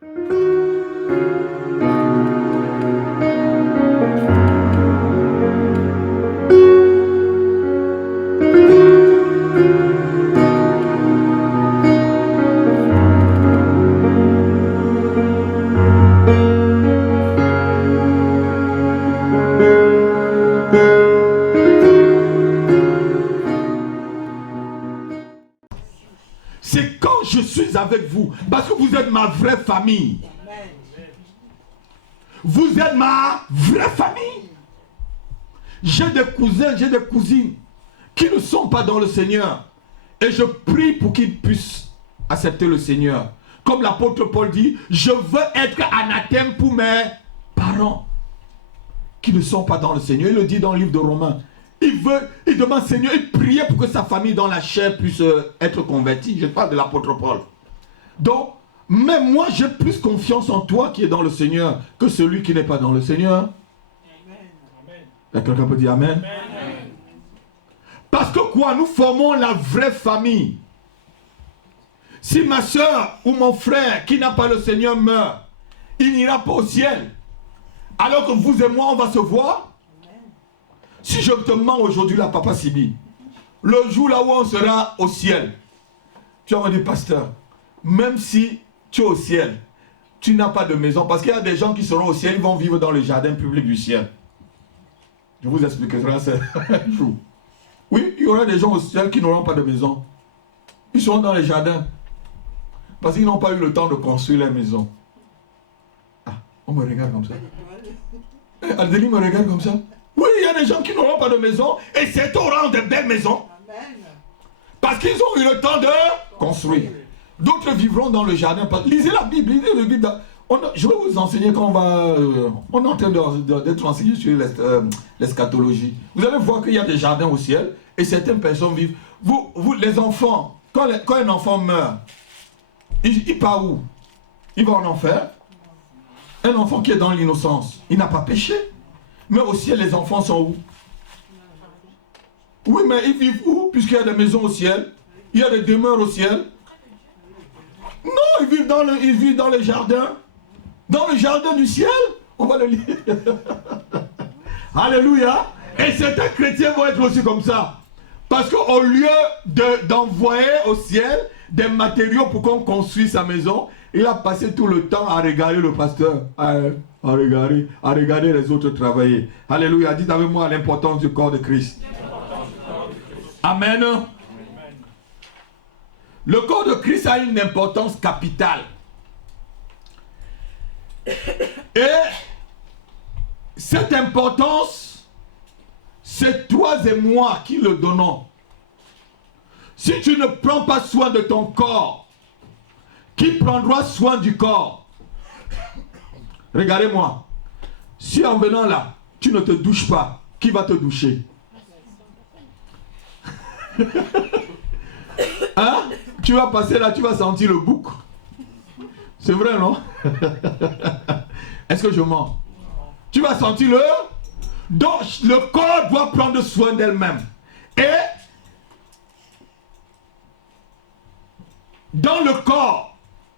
C'est quand je suis avec vous, parce que vous êtes ma vraie famille. Vous êtes ma vraie famille. J'ai des cousins, j'ai des cousines qui ne sont pas dans le Seigneur. Et je prie pour qu'ils puissent accepter le Seigneur. Comme l'apôtre Paul dit, je veux être anathème pour mes parents qui ne sont pas dans le Seigneur. Il le dit dans le livre de Romains. Il demande Seigneur, il priait pour que sa famille dans la chair puisse être convertie. Je parle de l'apôtre Paul. Donc, même moi, j'ai plus confiance en toi qui est dans le Seigneur que celui qui n'est pas dans le Seigneur. Amen. Quelqu'un peut dire Amen. Amen. Parce que quoi? Nous formons la vraie famille. Si ma soeur ou mon frère qui n'a pas le Seigneur meurt, il n'ira pas au ciel. Alors que vous et moi, on va se voir. Si je te mens aujourd'hui là, Papa Sibi, le jour là où on sera au ciel, tu vas me dire, pasteur, même si tu es au ciel, tu n'as pas de maison, parce qu'il y a des gens qui seront au ciel, ils vont vivre dans le jardin public du ciel. Je vous expliquerai ça un jour. Oui, il y aura des gens au ciel qui n'auront pas de maison. Ils seront dans les jardins. Parce qu'ils n'ont pas eu le temps de construire leur maison. Ah, on me regarde comme ça. Aldélie me regarde comme ça. Oui, il y a des gens qui n'auront pas de maison et certains auront de belles maisons. Parce qu'ils ont eu le temps de construire. D'autres vivront dans le jardin. Lisez la Bible, lisez la Bible. Je vais vous enseigner quand on est en train d'être enseigné sur l'eschatologie. Vous allez voir qu'il y a des jardins au ciel et certaines personnes vivent. Vous les enfants, quand un enfant meurt, il part où? Il va en enfer. Un enfant qui est dans l'innocence, il n'a pas péché. Mais au ciel, les enfants sont où? Oui, mais ils vivent où? Puisqu'il y a des maisons au ciel. Il y a des demeures au ciel. Non, ils vivent dans les jardins. Dans le jardin du ciel. On va le lire. Alléluia. Et certains chrétiens vont être aussi comme ça. Parce qu'au lieu d'envoyer au ciel des matériaux pour qu'on construise sa maison, il a passé tout le temps à regarder le pasteur, à regarder les autres travailler. Alléluia. Dites avec moi l'importance du corps de Christ. Amen. Le corps de Christ a une importance capitale. Et cette importance, c'est toi et moi qui le donnons. Si tu ne prends pas soin de ton corps, qui prendra soin du corps? Regardez-moi. Si en venant là, tu ne te douches pas, qui va te doucher? Hein? Tu vas passer là, tu vas sentir le bouc. C'est vrai, non? Est-ce que je mens? Tu vas sentir le... Donc, le corps doit prendre soin d'elle-même. Et dans le corps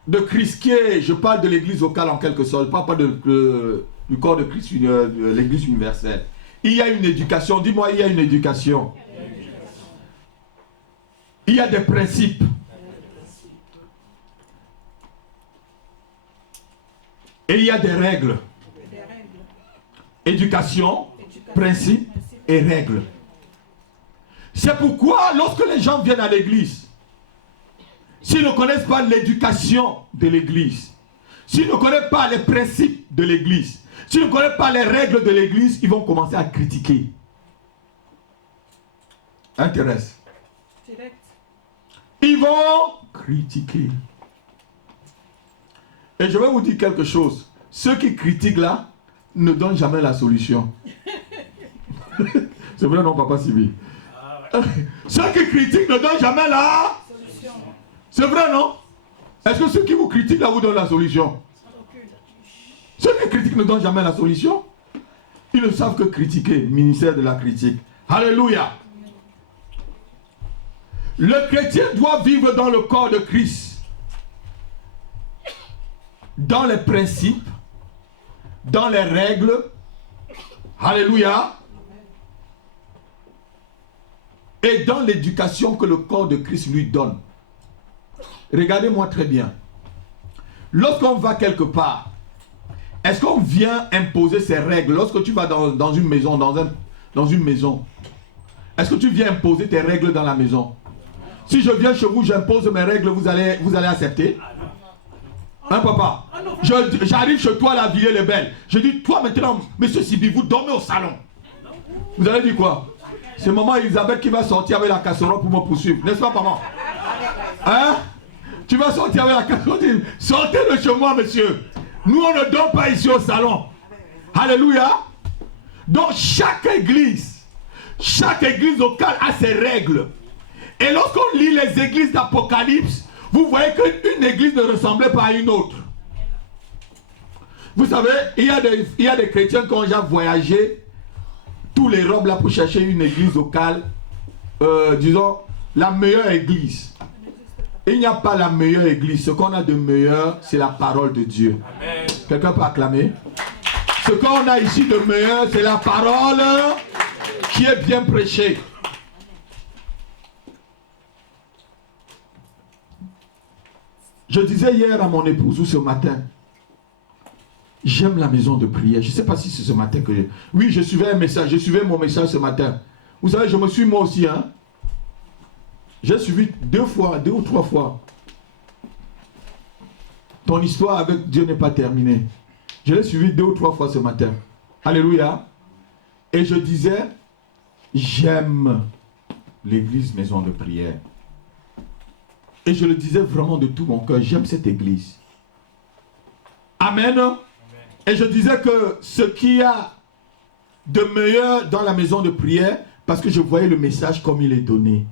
de Christ, qui est, je parle de l'église locale en quelque sorte, je ne parle pas du corps de Christ, de l'église universelle. Il y a une éducation, dis-moi, il y a une éducation. Il y a des principes. Et il y a des règles. Éducation, principes et règles. C'est pourquoi lorsque les gens viennent à l'église, s'ils ne connaissent pas l'éducation de l'église, s'ils ne connaissent pas les principes de l'église, s'ils ne connaissent pas les règles de l'église, ils vont commencer à critiquer. Intéresse. Ils vont critiquer. Et je vais vous dire quelque chose. Ceux qui critiquent là ne donnent jamais la solution. C'est vrai, non, Papa Sibi? Ceux qui critiquent ne donnent jamais la solution. C'est vrai, non? Est-ce que ceux qui vous critiquent là vous donnent la solution? Ceux qui critiquent ne donnent jamais la solution. Ils ne savent que critiquer, ministère de la critique. Alléluia. Le chrétien doit vivre dans le corps de Christ. dans les principes, dans les règles. Alléluia. Et dans l'éducation que le corps de Christ lui donne. Regardez-moi très bien. Lorsqu'on va quelque part, est-ce qu'on vient imposer ses règles? Lorsque tu vas dans une maison, dans une maison, est-ce que tu viens imposer tes règles dans la maison? Si je viens chez vous, j'impose mes règles, vous allez accepter? Hein, papa? J'arrive chez toi, la vie elle est belle. Je dis, toi maintenant, monsieur Sibi, vous dormez au salon. Vous allez dire quoi? C'est maman Elisabeth qui va sortir avec la casserole pour me poursuivre. N'est-ce pas, maman? Hein? Tu vas sortir avec la casserole. Sortez de chez moi, monsieur. Nous, on ne dort pas ici au salon. Alléluia. Donc, chaque église locale a ses règles. Et lorsqu'on lit les églises d'Apocalypse, vous voyez qu'une église ne ressemblait pas à une autre. Vous savez, il y a des chrétiens qui ont déjà voyagé tous les robes là pour chercher une église locale, disons, la meilleure église. Il n'y a pas la meilleure église. Ce qu'on a de meilleur, c'est la parole de Dieu. Quelqu'un peut acclamer? Ce qu'on a ici de meilleur, c'est la parole qui est bien prêchée. Je disais hier à mon épouse ou ce matin, j'aime la maison de prière. Je ne sais pas si c'est ce matin que oui, je suivais un message. Je suivais mon message ce matin. Vous savez, je me suis moi aussi. Hein? J'ai suivi 2 ou 3 fois. Ton histoire avec Dieu n'est pas terminée. Je l'ai suivi 2 ou 3 fois ce matin. Alléluia. Et je disais, j'aime l'église maison de prière. Et je le disais vraiment de tout mon cœur, j'aime cette église. Amen. Et je disais que ce qu'il y a de meilleur dans la maison de prière, parce que je voyais le message comme il est donné.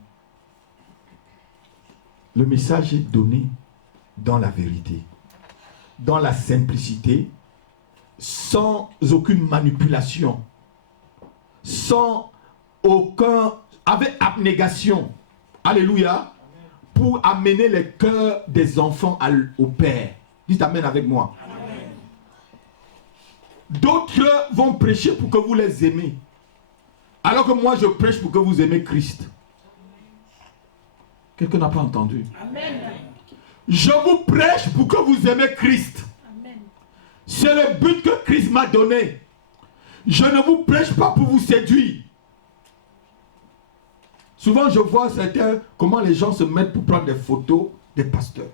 Le message est donné dans la vérité, dans la simplicité, sans aucune manipulation, sans aucun, avec abnégation. Alléluia. Pour amener les cœurs des enfants au Père. Dites Amen avec moi. D'autres vont prêcher pour que vous les aimez. Alors que moi je prêche pour que vous aimez Christ. Quelqu'un n'a pas entendu? Amen. Je vous prêche pour que vous aimez Christ. C'est le but que Christ m'a donné. Je ne vous prêche pas pour vous séduire. Souvent, je vois certains, comment les gens se mettent pour prendre des photos des pasteurs.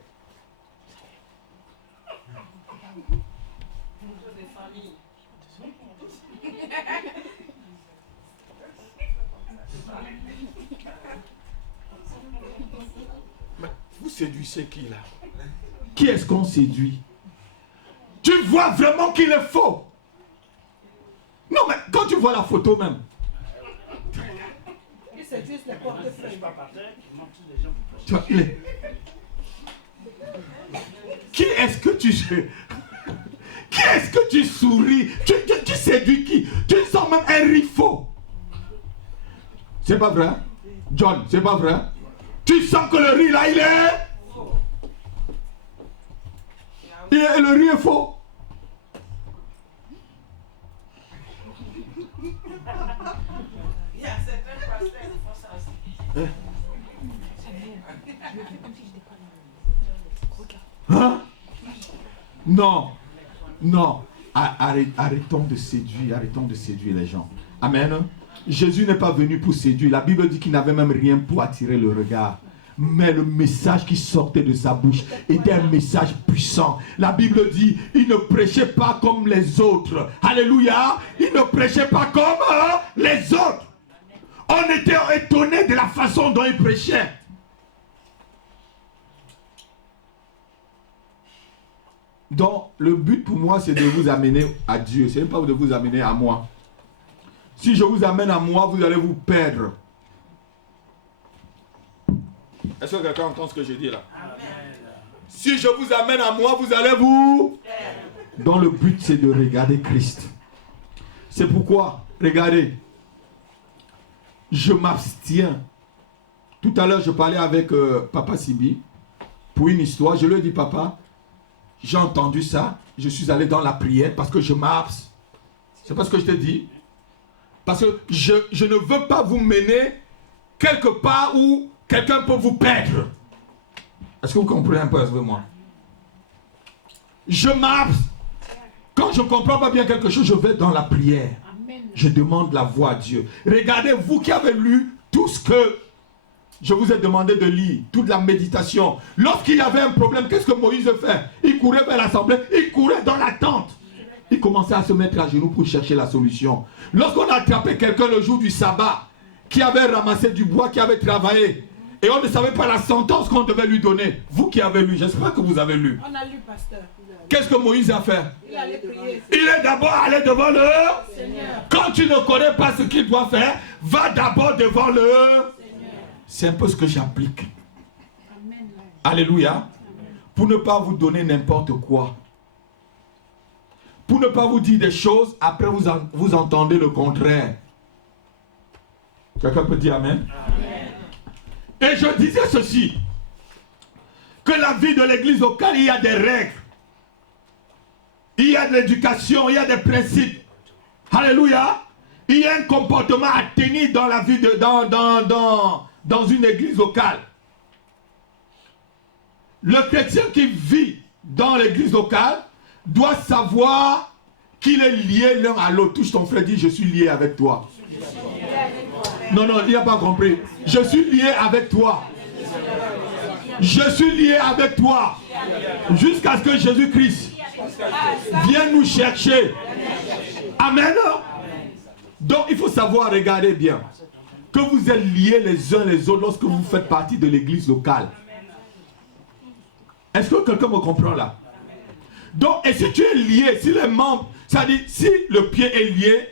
Mais vous séduisez qui là? Qui est-ce qu'on séduit? Tu vois vraiment qu'il est faux? Non, mais quand tu vois la photo même, qui est-ce que tu qui est-ce que tu souris? Tu séduis qui? Tu sens même un riz faux. C'est pas vrai? John, c'est pas vrai? Tu sens que le riz là il est et le riz est faux. Hein? Non, non. Arrêtons de séduire les gens. Amen. Jésus n'est pas venu pour séduire. La Bible dit qu'il n'avait même rien pour attirer le regard. Mais le message qui sortait de sa bouche était un message puissant. La Bible dit, il ne prêchait pas comme les autres. Alléluia. Il ne prêchait pas comme les autres. On était étonnés de la façon dont il prêchait. Donc, le but pour moi, c'est de vous amener à Dieu. Ce n'est pas de vous amener à moi. Si je vous amène à moi, vous allez vous perdre. Est-ce que quelqu'un entend ce que je dis là? Amen. Si je vous amène à moi, vous allez vous perdre. Donc, le but, c'est de regarder Christ. C'est pourquoi, regardez, je m'abstiens. Tout à l'heure, je parlais avec Papa Sibi pour une histoire. Je lui ai dit, papa, j'ai entendu ça, je suis allé dans la prière parce que je m'abs. C'est pas ce que je t'ai dit. Parce que je ne veux pas vous mener quelque part où quelqu'un peut vous perdre. Est-ce que vous comprenez un peu avec moi? Je m'abs. Quand je ne comprends pas bien quelque chose, je vais dans la prière. Je demande la voix à Dieu. Regardez, vous qui avez lu tout ce que je vous ai demandé de lire, toute la méditation. Lorsqu'il y avait un problème, qu'est-ce que Moïse fait? Il courait vers l'assemblée, il courait dans la tente. Il commençait à se mettre à genoux pour chercher la solution. Lorsqu'on a attrapé quelqu'un le jour du sabbat, qui avait ramassé du bois, qui avait travaillé, et on ne savait pas la sentence qu'on devait lui donner. Vous qui avez lu, j'espère que vous avez lu. On a lu, pasteur. Qu'est-ce que Moïse a fait? Il allait prier. Il est d'abord allé devant le Seigneur. Quand tu ne connais pas ce qu'il doit faire, va d'abord devant le Seigneur. C'est un peu ce que j'applique. Amen. Alléluia. Amen. Pour ne pas vous donner n'importe quoi. Pour ne pas vous dire des choses, après vous entendez le contraire. Quelqu'un peut dire Amen? Amen. Et je disais ceci, que la vie de l'église locale, il y a des règles. Il y a de l'éducation, il y a des principes. Alléluia. Il y a un comportement à tenir dans la vie dans une église locale. Le chrétien qui vit dans l'église locale doit savoir qu'il est lié l'un à l'autre. Touche ton frère, dis je suis lié avec toi. Non, il n'a pas compris. Je suis lié avec toi. Je suis lié avec toi. Jusqu'à ce que Jésus-Christ vienne nous chercher. Amen. Donc il faut savoir, regardez bien, que vous êtes liés les uns les autres lorsque vous faites partie de l'église locale. Est-ce que quelqu'un me comprend là? Donc, et si tu es lié, si les membres, c'est-à-dire si le pied est lié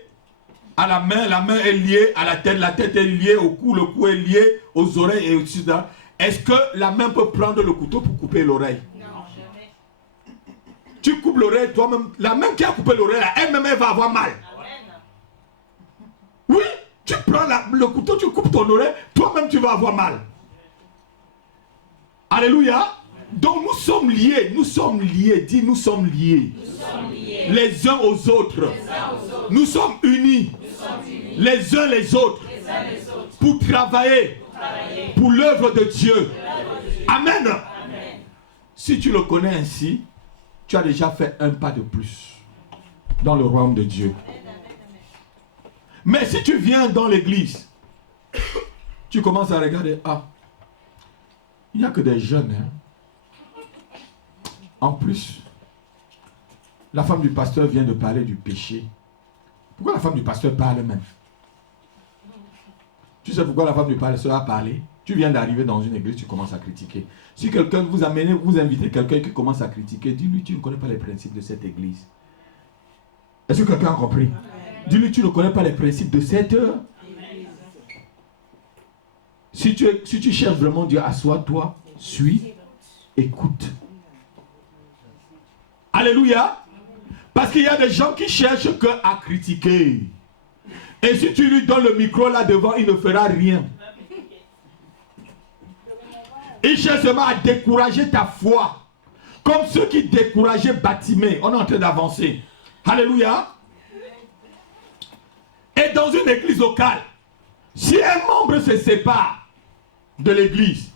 à la main est liée à la tête est liée au cou est lié aux oreilles et au-dessus d'un, est-ce que la main peut prendre le couteau pour couper l'oreille? Non, jamais. Tu coupes l'oreille toi-même, la main qui a coupé l'oreille, elle-même elle va avoir mal. Oui, tu prends le couteau, tu coupes ton oreille, toi-même tu vas avoir mal. Alléluia. Donc nous sommes liés, dis nous sommes liés. Les uns aux autres. Nous sommes unis, les uns les autres, pour travailler pour l'œuvre de Dieu. Amen. Si tu le connais ainsi, tu as déjà fait un pas de plus dans le royaume de Dieu. Mais si tu viens dans l'église, tu commences à regarder, il n'y a que des jeunes, hein. En plus, la femme du pasteur vient de parler du péché. Pourquoi la femme du pasteur parle même? Tu sais pourquoi la femme du pasteur a parlé? Tu viens d'arriver dans une église, tu commences à critiquer. Si quelqu'un vous amène, vous invitez quelqu'un qui commence à critiquer, dis-lui, tu ne connais pas les principes de cette église. Est-ce que quelqu'un a compris? Dis-lui, tu ne connais pas les principes de cette église. Si tu cherches vraiment Dieu, assois-toi, suis, écoute. Alléluia. Parce qu'il y a des gens qui cherchent que à critiquer. Et si tu lui donnes le micro là devant, il ne fera rien. Il cherche seulement à décourager ta foi. Comme ceux qui décourageaient Batimée. On est en train d'avancer. Alléluia. Et dans une église locale, si un membre se sépare de l'église,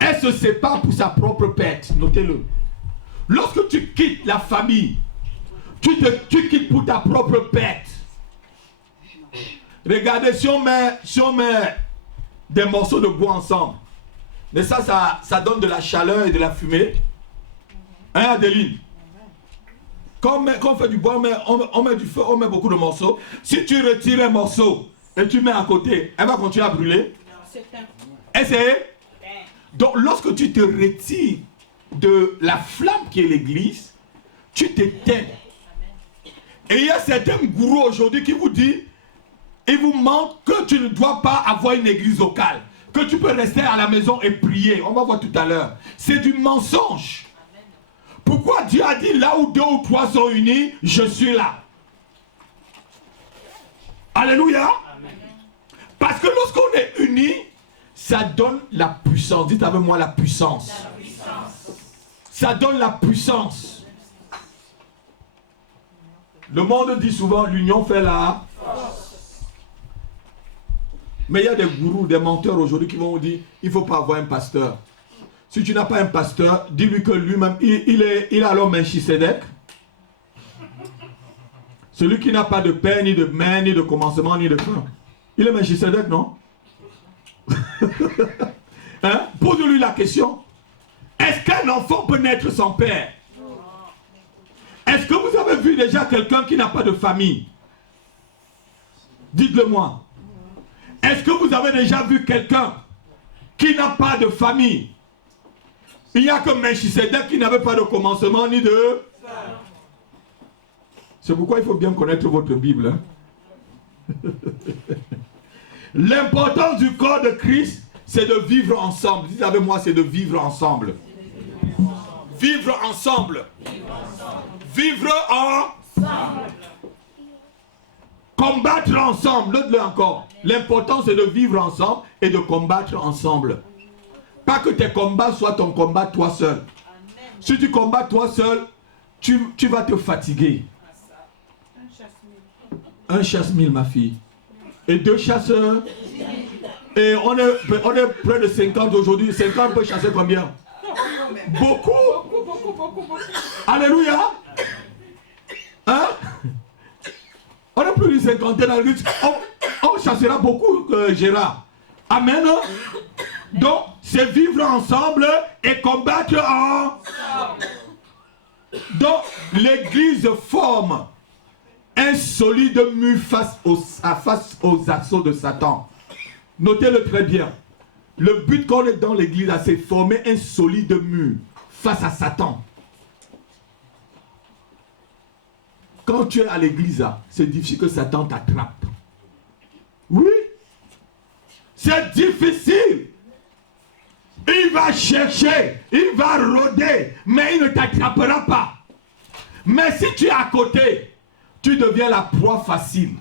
elle se sépare pour sa propre perte. Notez-le. Lorsque tu quittes la famille, tu quittes pour ta propre perte. Regardez, si on met des morceaux de bois ensemble, mais ça donne de la chaleur et de la fumée. Hein, Adeline? Quand on fait du bois, on met du feu, on met beaucoup de morceaux. Si tu retires un morceau et tu mets à côté, elle va continuer à brûler. Essayez. Donc lorsque tu te retires de la flamme qui est l'église, tu t'éteins. Et il y a certains gourous aujourd'hui qui vous disent, ils vous mentent que tu ne dois pas avoir une église locale, que tu peux rester à la maison et prier. On va voir tout à l'heure. C'est du mensonge. Pourquoi Dieu a dit là où 2 ou 3 sont unis, je suis là. Alléluia. Parce que lorsqu'on est unis, ça donne la puissance. Dites avec moi la puissance. Ça donne la puissance. Le monde dit souvent, l'union fait la force. Mais il y a des gourous, des menteurs aujourd'hui qui vont vous dire, il ne faut pas avoir un pasteur. Si tu n'as pas un pasteur, dis-lui que lui-même, il est alors Melchisedec. Celui qui n'a pas de père, ni de main, ni de commencement, ni de fin. Il est Melchisedec, non? Hein? Pose-lui la question. Est-ce qu'un enfant peut naître sans père? Est-ce que vous avez vu déjà quelqu'un qui n'a pas de famille? Dites-le moi. Est-ce que vous avez déjà vu quelqu'un qui n'a pas de famille? Il n'y a que Melchisedec qui n'avait pas de commencement ni de... C'est pourquoi il faut bien connaître votre Bible. Hein? L'importance du corps de Christ, c'est de vivre ensemble. Dites avec moi, c'est de vivre ensemble. Vivre ensemble. Vivre ensemble. Combattre ensemble. Note-le encore. L'important, c'est de vivre ensemble et de combattre ensemble. Pas que tes combats soient ton combat toi seul. Si tu combats toi seul, tu vas te fatiguer. Un chasse-mille, ma fille. Et 2 chasseurs. Et on est près de 50 aujourd'hui. 50 peut chasser combien? Beaucoup. Alléluia. Hein? On est plus de 50 dans le lutte. On chassera beaucoup, Gérard. Amen. Donc, c'est vivre ensemble et combattre ensemble. Donc, l'Église forme un solide mur face aux assauts de Satan. Notez-le très bien. Le but qu'on est dans l'Église, c'est former un solide mur face à Satan. Quand tu es à l'Église, c'est difficile que Satan t'attrape. Oui. C'est difficile. Il va chercher, il va rôder, mais il ne t'attrapera pas. Mais si tu es à côté, tu deviens la proie facile.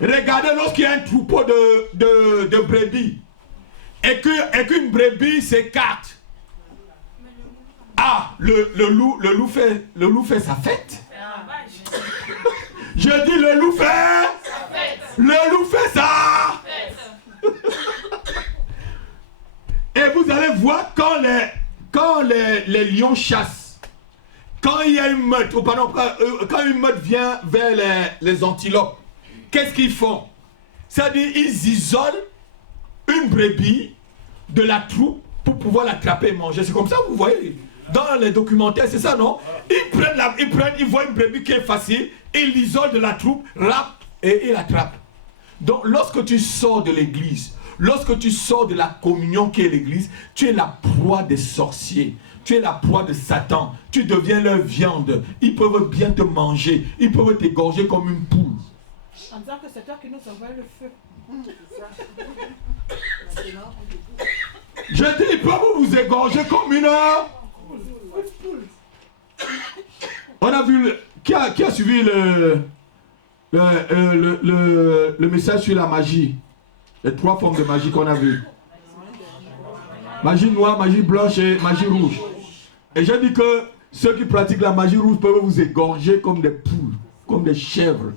Regardez lorsqu'il y a un troupeau de brebis et qu'une brebis s'écarte. Ah, le loup fait sa fête. Je dis le loup fait sa fête. Et vous allez voir quand les lions chassent, quand il y a une meute, quand une meute vient vers les antilopes, qu'est-ce qu'ils font? C'est-à-dire ils isolent une brebis de la troupe pour pouvoir l'attraper et manger. C'est comme ça, vous voyez. Dans les documentaires, c'est ça, non? Ils voient une brebis qui est facile, ils l'isolent de la troupe, rap, et ils l'attrapent. Donc, lorsque tu sors de l'église, lorsque tu sors de la communion qui est l'église, tu es la proie des sorciers. Tu es la proie de Satan. Tu deviens leur viande. Ils peuvent bien te manger. Ils peuvent t'égorger comme une poule. En disant que c'est toi qui nous envoie le feu. Je dis, ils peuvent vous égorger comme une... On a vu... Qui a suivi le message sur la magie? Les 3 formes de magie qu'on a vues. Magie noire, magie blanche et magie rouge. Et j'ai dit que ceux qui pratiquent la magie rouge peuvent vous égorger comme des poules, comme des chèvres.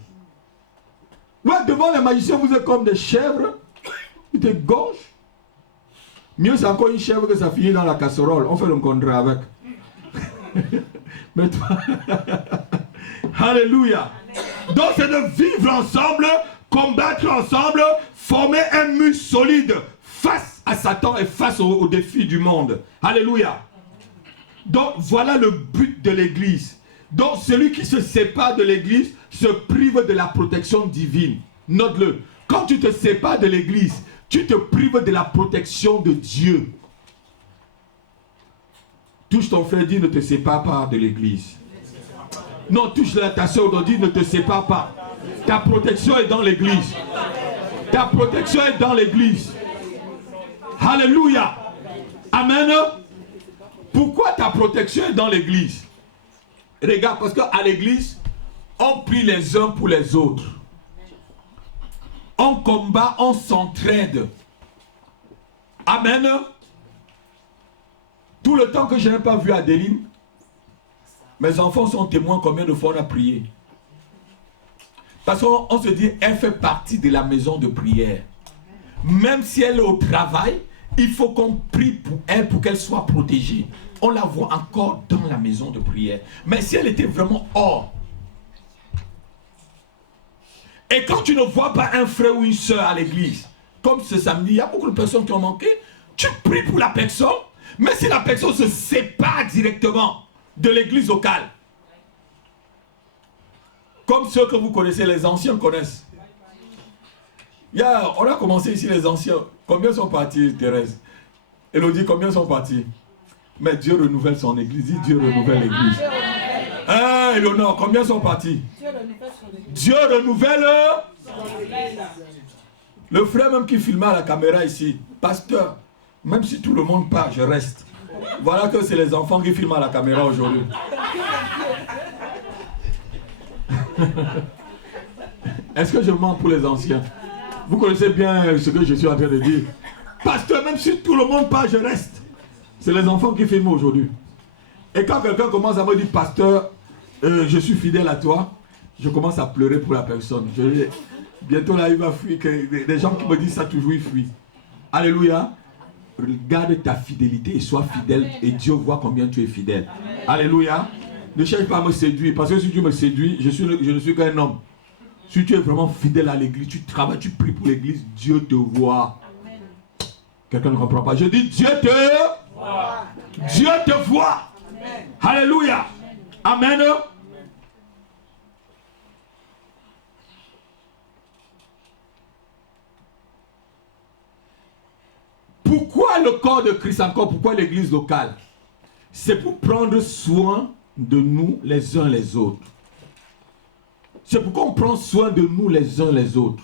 Ouais, devant les magiciens, vous êtes comme des chèvres. Ils t'égorgent. Mieux, c'est encore une chèvre que ça finit dans la casserole. On fait le contrat avec. Mais toi... Alléluia. Donc c'est de vivre ensemble, combattre ensemble, former un mur solide face à Satan et face aux défis du monde. Alléluia. Donc voilà le but de l'église. Donc celui qui se sépare de l'église se prive de la protection divine. Note-le. Quand tu te sépares de l'église, tu te prives de la protection de Dieu. Touche ton frère, dis ne te sépare pas de l'église. Non, touche ta soeur, dis ne te sépare pas. Ta protection est dans l'église. Ta protection est dans l'église. Alléluia. Amen. Pourquoi ta protection est dans l'église? Regarde, parce qu'à l'église, on prie les uns pour les autres. On combat, on s'entraide. Amen. Tout le temps que je n'ai pas vu Adeline, mes enfants sont témoins combien de fois on a prié. Parce qu'on se dit, elle fait partie de la maison de prière. Même si elle est au travail, il faut qu'on prie pour elle pour qu'elle soit protégée. On la voit encore dans la maison de prière. Mais si elle était vraiment hors. Et quand tu ne vois pas un frère ou une soeur à l'église, comme ce samedi, il y a beaucoup de personnes qui ont manqué, tu pries pour la personne, mais si la personne se sépare directement de l'église locale, comme ceux que vous connaissez, les anciens connaissent. On a commencé ici les anciens. Combien sont partis, Thérèse? Elodie, combien sont partis? Mais Dieu renouvelle son église. Dis Dieu renouvelle l'église. Hein, Éléonore, combien sont partis? Dieu renouvelle. Le frère même qui filmait à la caméra ici, pasteur, même si tout le monde part, je reste. Voilà que c'est les enfants qui filment à la caméra aujourd'hui. Est-ce que je mens pour les anciens? Vous connaissez bien ce que je suis en train de dire. Pasteur, même si tout le monde part, je reste. C'est les enfants qui filment aujourd'hui. Et quand quelqu'un commence à me dire, pasteur, je suis fidèle à toi, je commence à pleurer pour la personne. Bientôt là, il va fuir. Les gens qui me disent ça toujours, ils fuient. Alléluia. Garde ta fidélité et sois fidèle et Dieu voit combien tu es fidèle. Amen. Alléluia. Ne cherche pas à me séduire parce que si tu me séduis, je ne suis qu'un homme. Si tu es vraiment fidèle à l'église, tu travailles, tu pries pour l'église, Dieu te voit. Quelqu'un ne comprend pas. Je dis Dieu te voit. Dieu te voit. Amen. Alléluia. Amen. Amen. Pourquoi le corps de Christ encore? Pourquoi l'église locale? C'est pour prendre soin de nous les uns les autres. C'est pourquoi on prend soin de nous les uns les autres.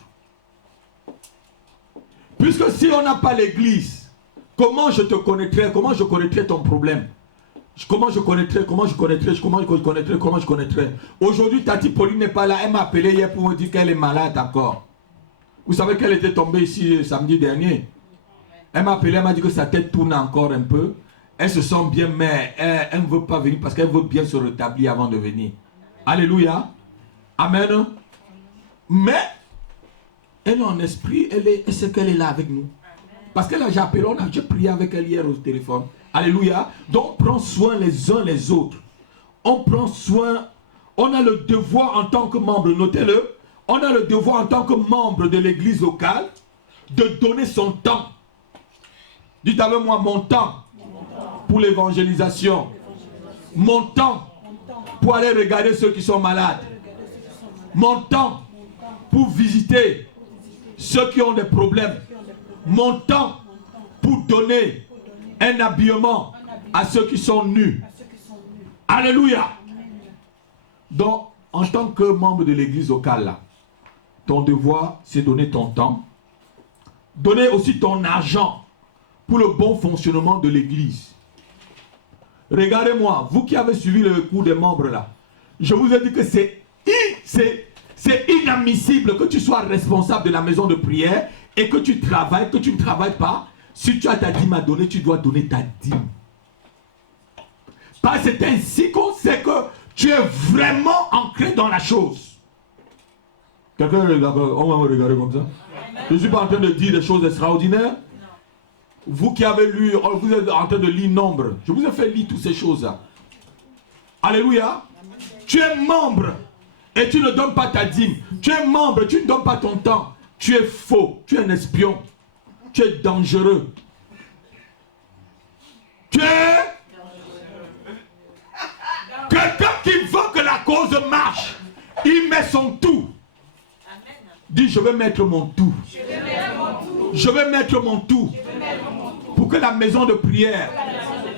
Puisque si on n'a pas l'église, comment je te connaîtrais? Comment je connaîtrais ton problème? Comment je connaîtrais? Aujourd'hui, Tati Pauline n'est pas là. Elle m'a appelé hier pour me dire qu'elle est malade encore. Vous savez qu'elle était tombée ici samedi dernier. Elle m'a appelé, elle m'a dit que sa tête tourne encore un peu. Elle se sent bien, mais elle ne veut pas venir parce qu'elle veut bien se rétablir avant de venir. Alléluia. Amen. Mais, elle est en esprit, elle sait qu'elle est là avec nous. Parce qu'elle a déjà appelé, j'ai prié avec elle hier au téléphone. Alléluia. Donc, on prend soin les uns les autres. On prend soin, on a le devoir en tant que membre, notez-le, on a le devoir en tant que membre de l'église locale de donner son temps. Dites avec moi, mon temps pour l'évangélisation. Mon temps pour aller regarder ceux qui sont malades. Mon temps pour visiter ceux qui ont des problèmes. Mon temps pour donner un habillement à ceux qui sont nus. Alléluia. Donc, en tant que membre de l'église locale, là, ton devoir, c'est donner ton temps. Donner aussi ton argent pour le bon fonctionnement de l'église. Regardez-moi, vous qui avez suivi le cours des membres là, je vous ai dit que c'est inadmissible que tu sois responsable de la maison de prière et que tu travailles, que tu ne travailles pas. Si tu as ta dîme à donner, tu dois donner ta dîme. Parce que c'est ainsi qu'on sait que tu es vraiment ancré dans la chose. Quelqu'un regarde, on va me regarder comme ça. Je ne suis pas en train de dire des choses extraordinaires. Vous qui avez lu, vous êtes en train de lire Nombre. Je vous ai fait lire toutes ces choses-là. Alléluia. Tu es membre et tu ne donnes pas ta dîme. Tu es membre, tu ne donnes pas ton temps. Tu es faux, tu es un espion. Tu es dangereux. Tu es quelqu'un qui veut que la cause marche. Il met son tout. Dis, je vais mettre mon tout. Je vais mettre mon tout. Pour que la maison de prière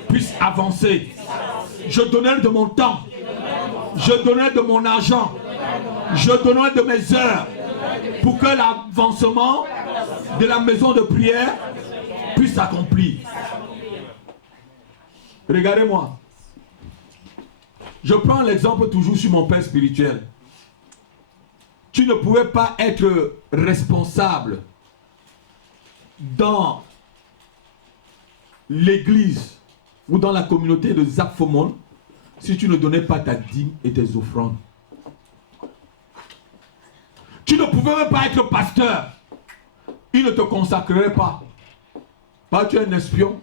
puisse avancer. Je donnerai de mon temps. Je donnerai de mon argent. Je donnerai de mes heures. Pour que l'avancement de la maison de prière puisse s'accomplir. Regardez-moi. Je prends l'exemple toujours sur mon père spirituel. Tu ne pouvais pas être responsable dans l'église ou dans la communauté de Zapfomon, si tu ne donnais pas ta dîme et tes offrandes. Tu ne pouvais même pas être pasteur. Il ne te consacrerait pas. Bah, tu es un espion.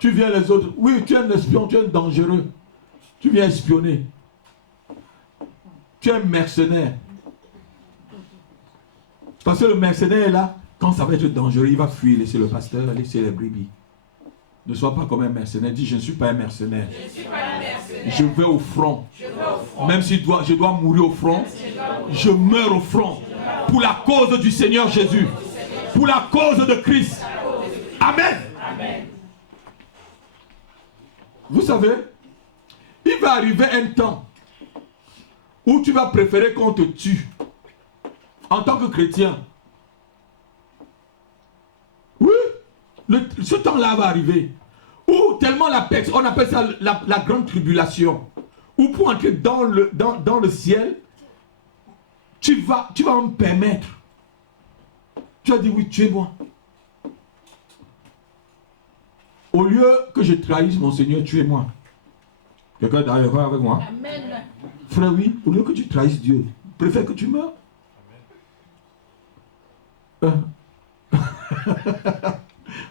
Tu viens les autres. Oui, tu es un espion, tu es dangereux. Tu viens espionner. Tu es un mercenaire. Parce que le mercenaire est là. Quand ça va être dangereux, il va fuir, laisser le pasteur, laisser les brebis. Ne sois pas comme un mercenaire. Dis, je ne suis pas un mercenaire. Je vais au front. Même si je dois mourir au front, je meurs au front. Pour la cause du Seigneur Jésus. Pour la cause de Christ. Amen. Vous savez, il va arriver un temps où tu vas préférer qu'on te tue en tant que chrétien. Oui, ce temps-là va arriver. Ou tellement la personne, on appelle ça la grande tribulation. Ou pour entrer dans le ciel, tu vas me permettre. Tu vas dire oui, tuez-moi. Au lieu que je trahisse mon Seigneur, tuez-moi. Quelqu'un est d'accord avec moi? Amen. Frère, oui, au lieu que tu trahisses Dieu, préfère que tu meurs.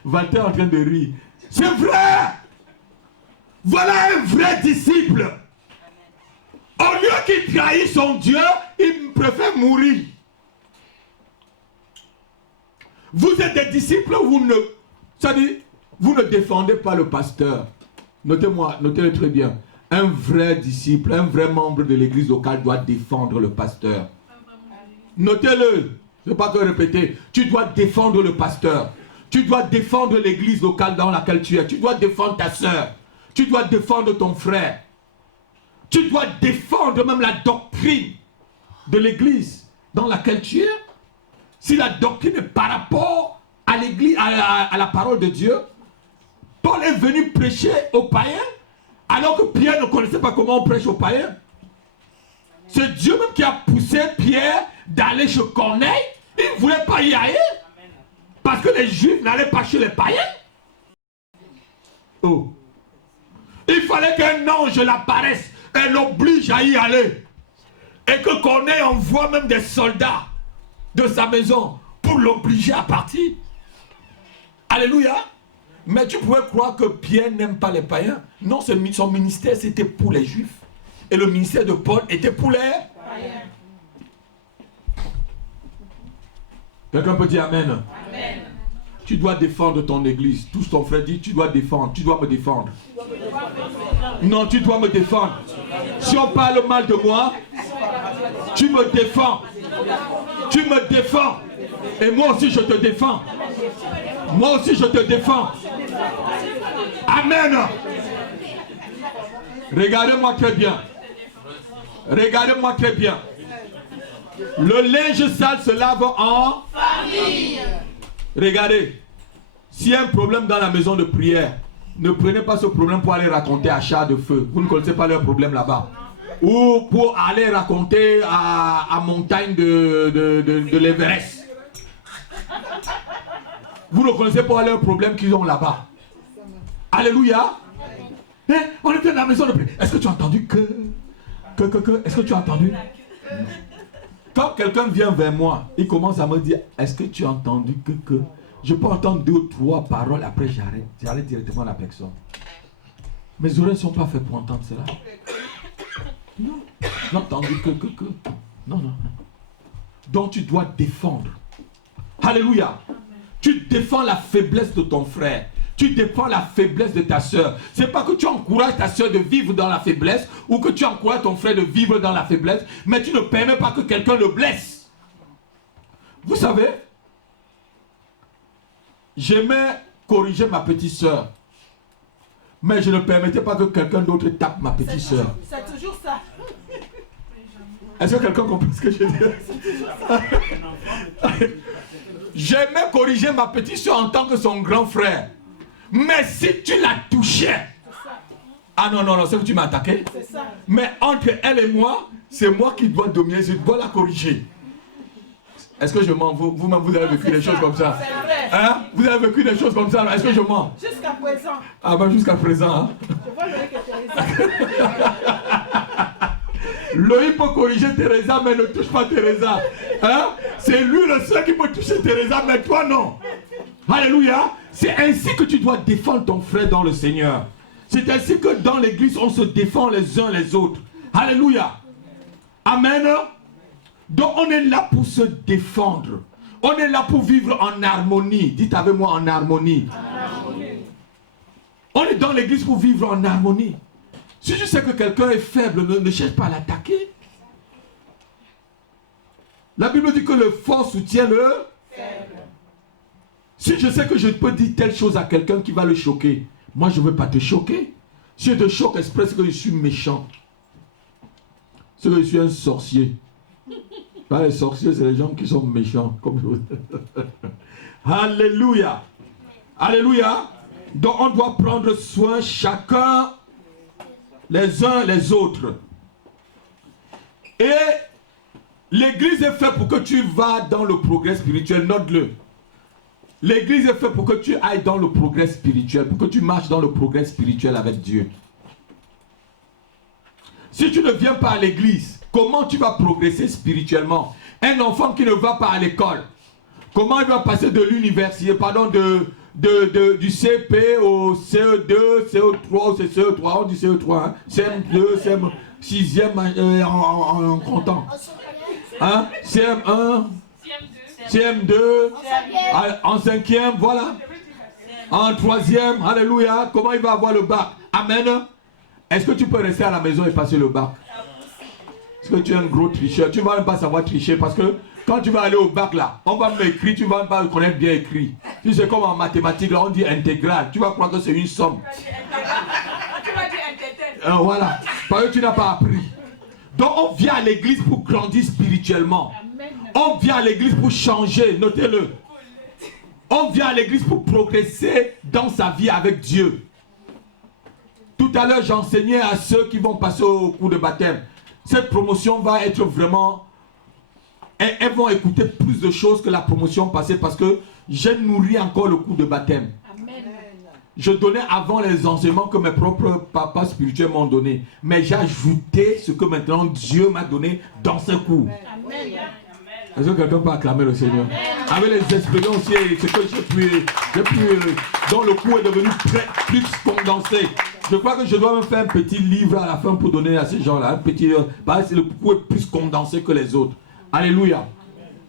Walter est en train de rire. C'est vrai! Voilà un vrai disciple. Au lieu qu'il trahisse son Dieu, il préfère mourir. Vous êtes des disciples, vous ne défendez pas le pasteur. Notez-le très bien. Un vrai disciple, un vrai membre de l'église locale doit défendre le pasteur. Notez-le. Je ne vais pas te répéter. Tu dois défendre le pasteur. Tu dois défendre l'église locale dans laquelle tu es. Tu dois défendre ta soeur. Tu dois défendre ton frère. Tu dois défendre même la doctrine de l'église dans laquelle tu es. Si la doctrine est par rapport à l'église, à la parole de Dieu, Paul est venu prêcher aux païens alors que Pierre ne connaissait pas comment on prêche aux païens. C'est Dieu même qui a poussé Pierre d'aller chez Corneille. Il ne voulait pas y aller. Parce que les Juifs n'allaient pas chez les païens. Oh. Il fallait qu'un ange l'apparaisse et l'oblige à y aller. Et que Corneille envoie même des soldats de sa maison pour l'obliger à partir. Alléluia. Mais tu pouvais croire que Pierre n'aime pas les païens. Non, son ministère c'était pour les Juifs. Et le ministère de Paul était pour les païens. Quelqu'un peut dire Amen. Amen. Tu dois défendre ton église. Tous ton frère dit, tu dois défendre. Tu dois me défendre. Non, tu dois me défendre. Si on parle mal de moi, tu me défends. Tu me défends. Et moi aussi je te défends. Moi aussi je te défends. Amen. Regardez-moi très bien. Regardez-moi très bien. Le linge sale se lave en famille. Regardez. S'il y a un problème dans la maison de prière, ne prenez pas ce problème pour aller raconter à Char de Feu. Vous ne connaissez pas leur problème là-bas. Ou pour aller raconter à Montagne de l'Everest. Vous ne connaissez pas leurs problèmes qu'ils ont là-bas. Alléluia. Eh, on était dans la maison de prière. Est-ce que tu as entendu est-ce que tu as entendu? Quand quelqu'un vient vers moi, il commence à me dire, est-ce que tu as entendu je peux entendre 2 ou 3 paroles, après j'arrête directement la personne. Mes oreilles ne sont pas faites pour entendre cela. Non, j'ai entendu Non. Donc tu dois défendre. Alléluia. Tu défends la faiblesse de ton frère. Tu défends la faiblesse de ta soeur. Ce n'est pas que tu encourages ta soeur de vivre dans la faiblesse ou que tu encourages ton frère de vivre dans la faiblesse, mais tu ne permets pas que quelqu'un le blesse. Vous savez, j'aimais corriger ma petite soeur, mais je ne permettais pas que quelqu'un d'autre tape ma petite soeur. C'est toujours ça. Est-ce que quelqu'un comprend ce que je dis? J'aimais corriger ma petite soeur en tant que son grand frère. Mais si tu la touchais, ah non, c'est que tu m'as attaqué. Mais entre elle et moi, c'est moi qui dois dominer, je dois la corriger. Est-ce que je mens? Vous-même, vous avez vécu des choses comme ça? C'est vrai. Hein? Vous avez vécu des choses comme ça? Est-ce que je mens? Jusqu'à présent. Ah ben jusqu'à présent. Hein? Je vois Loïc et Teresa. Loïc peut corriger Teresa, mais ne touche pas Teresa. Hein? C'est lui le seul qui peut toucher Teresa, mais toi non. Alléluia. C'est ainsi que tu dois défendre ton frère dans le Seigneur. C'est ainsi que dans l'église, on se défend les uns les autres. Alléluia. Amen. Donc on est là pour se défendre. On est là pour vivre en harmonie. Dites avec moi en harmonie. On est dans l'église pour vivre en harmonie. Si je sais que quelqu'un est faible, ne cherche pas à l'attaquer. La Bible dit que le fort soutient le faible. Si je sais que je peux dire telle chose à quelqu'un qui va le choquer, moi je ne veux pas te choquer. Si je te choque exprès, c'est que je suis méchant. C'est que je suis un sorcier. Pas les sorciers, c'est les gens qui sont méchants. Comme je... Alléluia. Alléluia. Donc on doit prendre soin chacun les uns les autres. Et l'église est faite pour que tu vas dans le progrès spirituel. Note-le. L'église est faite pour que tu ailles dans le progrès spirituel, pour que tu marches dans le progrès spirituel avec Dieu. Si tu ne viens pas à l'église, comment tu vas progresser spirituellement? Un enfant qui ne va pas à l'école, comment il va passer de l'université, du CP au CE2, CE3, au CE3, on dit CE3, hein? CM2, CM, 6e en comptant. Hein? CM1, CM2, en 5e, voilà. En 3e, alléluia. Comment il va avoir le bac? Amen. Est-ce que tu peux rester à la maison et passer le bac? Est-ce que tu es un gros tricheur? Tu ne vas même pas savoir tricher parce que quand tu vas aller au bac là, on va m'écrire, tu ne vas pas connaître bien écrit. Tu sais comme en mathématiques là, on dit intégrale. Tu vas croire que c'est une somme. Tu vas dire intégrale. Voilà. Parce que tu n'as pas appris. Donc on vient à l'église pour grandir spirituellement. On vient à l'église pour changer, notez-le. On vient à l'église pour progresser dans sa vie avec Dieu. Tout à l'heure, j'enseignais à ceux qui vont passer au cours de baptême. Cette promotion va être vraiment... Elles vont écouter plus de choses que la promotion passée parce que j'ai nourri encore le cours de baptême. Amen. Je donnais avant les enseignements que mes propres papas spirituels m'ont donné. Mais j'ai ajouté ce que maintenant Dieu m'a donné dans ce cours. Amen. Est-ce que quelqu'un peut acclamer le Seigneur? Avec les expériences aussi, ce que j'ai pu dont le cours est devenu plus condensé. Je crois que je dois me faire un petit livre à la fin pour donner à ces gens-là. Un petit, parce que le cours est plus condensé que les autres. Alléluia.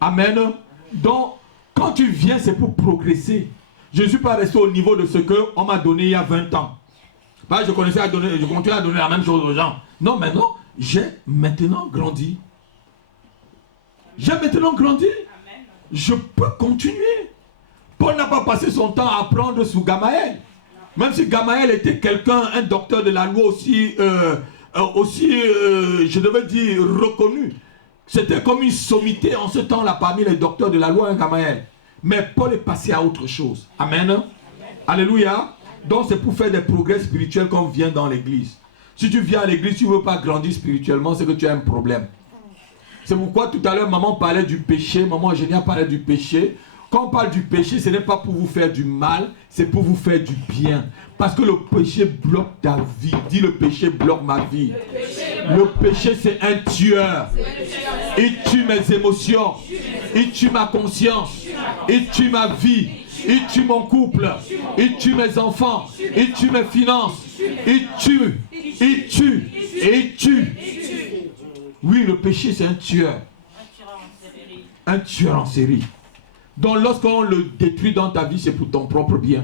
Amen. Donc, quand tu viens, c'est pour progresser. Je ne suis pas resté au niveau de ce qu'on m'a donné il y a 20 ans. Parce que je continuais à donner la même chose aux gens. Non, maintenant, j'ai maintenant grandi. J'ai maintenant grandi. Je peux continuer. Paul n'a pas passé son temps à apprendre sous Gamaël. Même si Gamaël était quelqu'un, un docteur de la loi aussi, je devais dire, reconnu. C'était comme une sommité en ce temps-là parmi les docteurs de la loi, hein, Gamaël. Mais Paul est passé à autre chose. Amen. Amen. Alléluia. Donc c'est pour faire des progrès spirituels qu'on vient dans l'église. Si tu viens à l'église, tu ne veux pas grandir spirituellement, c'est que tu as un problème. C'est pourquoi tout à l'heure, maman parlait du péché, maman Eugénia parlait du péché. Quand on parle du péché, ce n'est pas pour vous faire du mal, c'est pour vous faire du bien. Parce que le péché bloque ta vie. Dis le péché bloque ma vie. Le péché c'est un tueur. Il tue mes émotions. Il tue ma conscience. Il tue ma vie. Il tue mon couple. Il tue mes enfants. Il tue mes finances. Il tue. Il tue. Et il tue. Oui, le péché c'est un tueur. Un tueur en série. Donc lorsqu'on le détruit dans ta vie, c'est pour ton propre bien.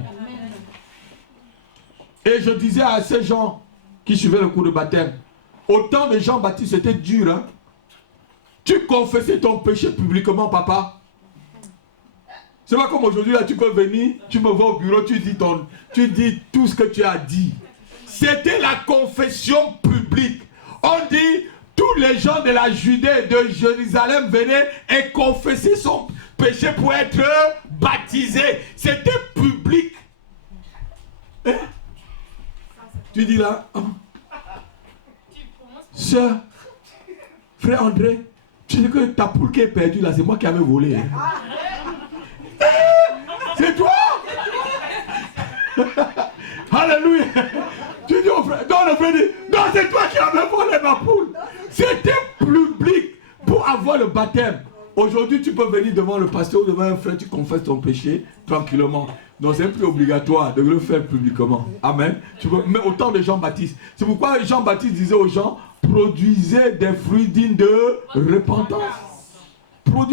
Et je disais à ces gens qui suivaient le cours de baptême, autant de Jean-Baptiste, c'était dur. Hein? Tu confessais ton péché publiquement, papa. C'est pas comme aujourd'hui, là, tu peux venir, tu me vois au bureau, tu dis tout ce que tu as dit. C'était la confession publique. On dit, tous les gens de la Judée, de Jérusalem venaient et confessaient son péché pour être baptisé. C'était public. Hein? Tu dis là, sœur, frère André, Tu sais que ta poule qui est perdue là, c'est moi qui avais volé. Hein. C'est toi. Alléluia. Tu dis au frère, non, le frère dit, non, c'est toi qui avais volé ma poule. C'était public pour avoir le baptême. Aujourd'hui, tu peux venir devant le pasteur ou devant un frère, tu confesses ton péché tranquillement. Non, c'est plus obligatoire de le faire publiquement. Amen. Mais autant de Jean-Baptiste. C'est pourquoi Jean-Baptiste disait aux gens, produisez des fruits dignes de repentance.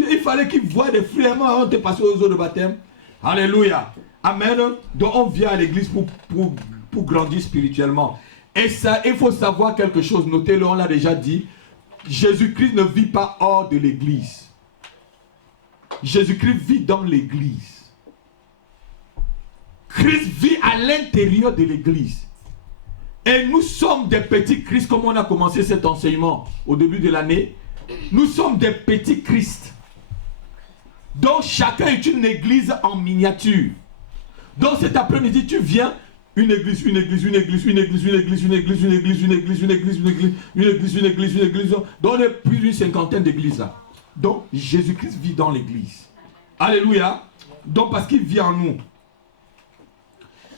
Il fallait qu'ils voient des fruits avant de passer aux eaux de baptême. Alléluia. Amen. Donc on vient à l'église pour grandir spirituellement. Et ça, il faut savoir quelque chose. Notez-le, on l'a déjà dit. Jésus-Christ ne vit pas hors de l'église. Jésus-Christ vit dans l'église. Christ vit à l'intérieur de l'église. Et nous sommes des petits Christ, comme on a commencé cet enseignement au début de l'année. Nous sommes des petits Christ. Donc chacun est une église en miniature. Donc cet après-midi, tu viens, une église. Donc on est plus d'une cinquantaine d'églises là. Donc Jésus-Christ vit dans l'église. Alléluia. Donc parce qu'il vit en nous.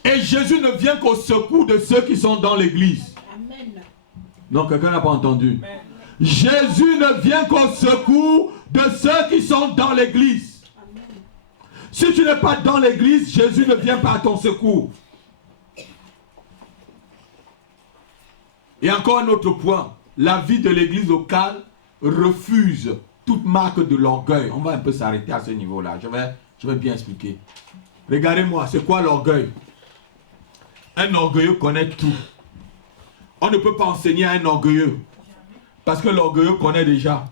Et Jésus ne vient qu'au secours de ceux qui sont dans l'église. Amen. Non, quelqu'un n'a pas entendu. Amen. Jésus ne vient qu'au secours de ceux qui sont dans l'église. Si tu n'es pas dans l'église, Jésus ne vient pas à ton secours. Et encore un autre point. La vie de l'église locale refuse toute marque de l'orgueil. On va un peu s'arrêter à ce niveau-là. Je vais bien expliquer. Regardez-moi, c'est quoi l'orgueil? Un orgueilleux connaît tout. On ne peut pas enseigner à un orgueilleux. Parce que l'orgueilleux connaît déjà.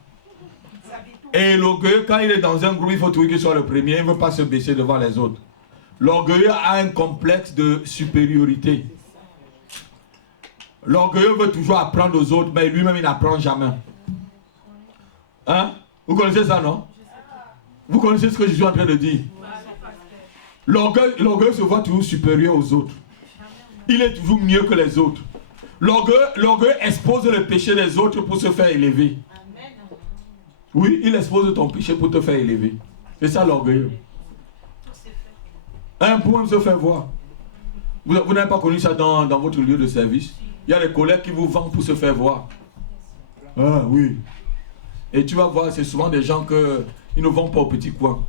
Et l'orgueilleux, quand il est dans un groupe, il faut trouver qu'il soit le premier. Il ne veut pas se baisser devant les autres. L'orgueilleux a un complexe de supériorité. L'orgueilleux veut toujours apprendre aux autres, mais lui-même, il n'apprend jamais. Hein? Vous connaissez ça, non? Vous connaissez ce que je suis en train de dire? L'orgueil se voit toujours supérieur aux autres. Il est toujours mieux que les autres. L'orgueil expose le péché des autres pour se faire élever. Oui, il expose ton péché pour te faire élever. C'est ça l'orgueil. Pour même se faire voir. Vous n'avez pas connu ça dans votre lieu de service? Il y a des collègues qui vous vendent pour se faire voir. Ah oui. Et tu vas voir, c'est souvent des gens qui ne vont pas au petit coin.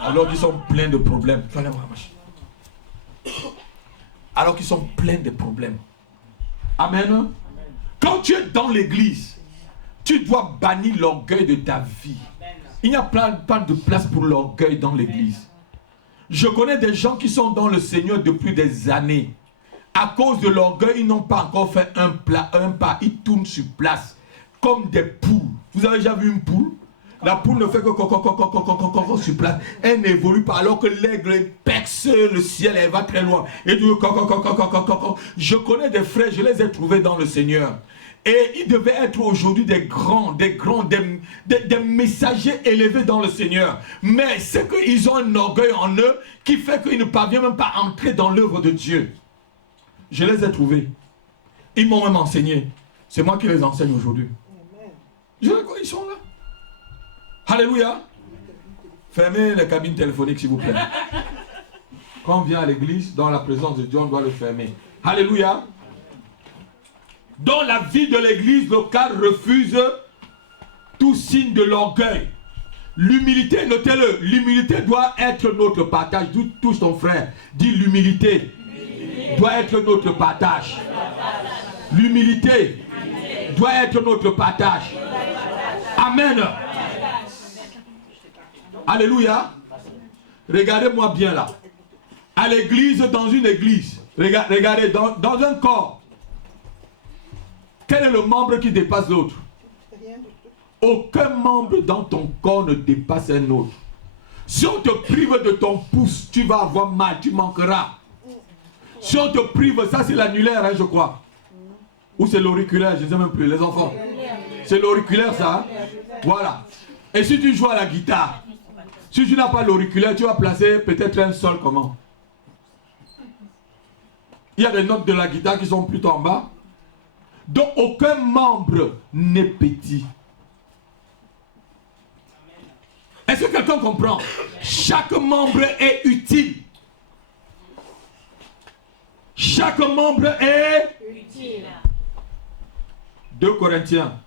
Alors qu'ils sont pleins de problèmes. Alors qu'ils sont pleins de problèmes. Amen. Quand tu es dans l'église, tu dois bannir l'orgueil de ta vie. Il n'y a pas de place pour l'orgueil dans l'église. Je connais des gens qui sont dans le Seigneur depuis des années. À cause de l'orgueil, ils n'ont pas encore fait un pas. Ils tournent sur place comme des poules. Vous avez déjà vu une poule? La poule ne fait que sur place. Elle n'évolue pas alors que l'aigle perce le ciel et elle va très loin. Et du je connais des frères, je les ai trouvés dans le Seigneur. Et ils devaient être aujourd'hui des messagers élevés dans le Seigneur. Mais c'est qu'ils ont un orgueil en eux qui fait qu'ils ne parviennent même pas à entrer dans l'œuvre de Dieu. Je les ai trouvés. Ils m'ont même enseigné. C'est moi qui les enseigne aujourd'hui. Ils sont là. Alléluia. Fermez les cabines téléphoniques s'il vous plaît. Quand on vient à l'église, dans la présence de Dieu, on doit le fermer. Alléluia. Dans la vie de l'église locale refuse tout signe de l'orgueil. L'humilité, notez-le, l'humilité doit être notre partage. Touche ton frère, dis l'humilité doit être notre partage. L'humilité doit être notre partage. Amen. Alléluia. Regardez-moi bien là. À l'église, dans une église, regardez, dans un corps, quel est le membre qui dépasse l'autre? Aucun membre dans ton corps ne dépasse un autre. Si on te prive de ton pouce, tu vas avoir mal, tu manqueras. Si on te prive, ça c'est l'annulaire, hein, je crois. Ou c'est l'auriculaire, je ne sais même plus, les enfants. C'est l'auriculaire ça. Hein? Voilà. Et si tu joues à la guitare, si tu n'as pas l'auriculaire, tu vas placer peut-être un sol comment? Il y a des notes de la guitare qui sont plutôt en bas. Donc aucun membre n'est petit. Est-ce que quelqu'un comprend? Chaque membre est utile. Chaque membre est utile. 2 Corinthiens,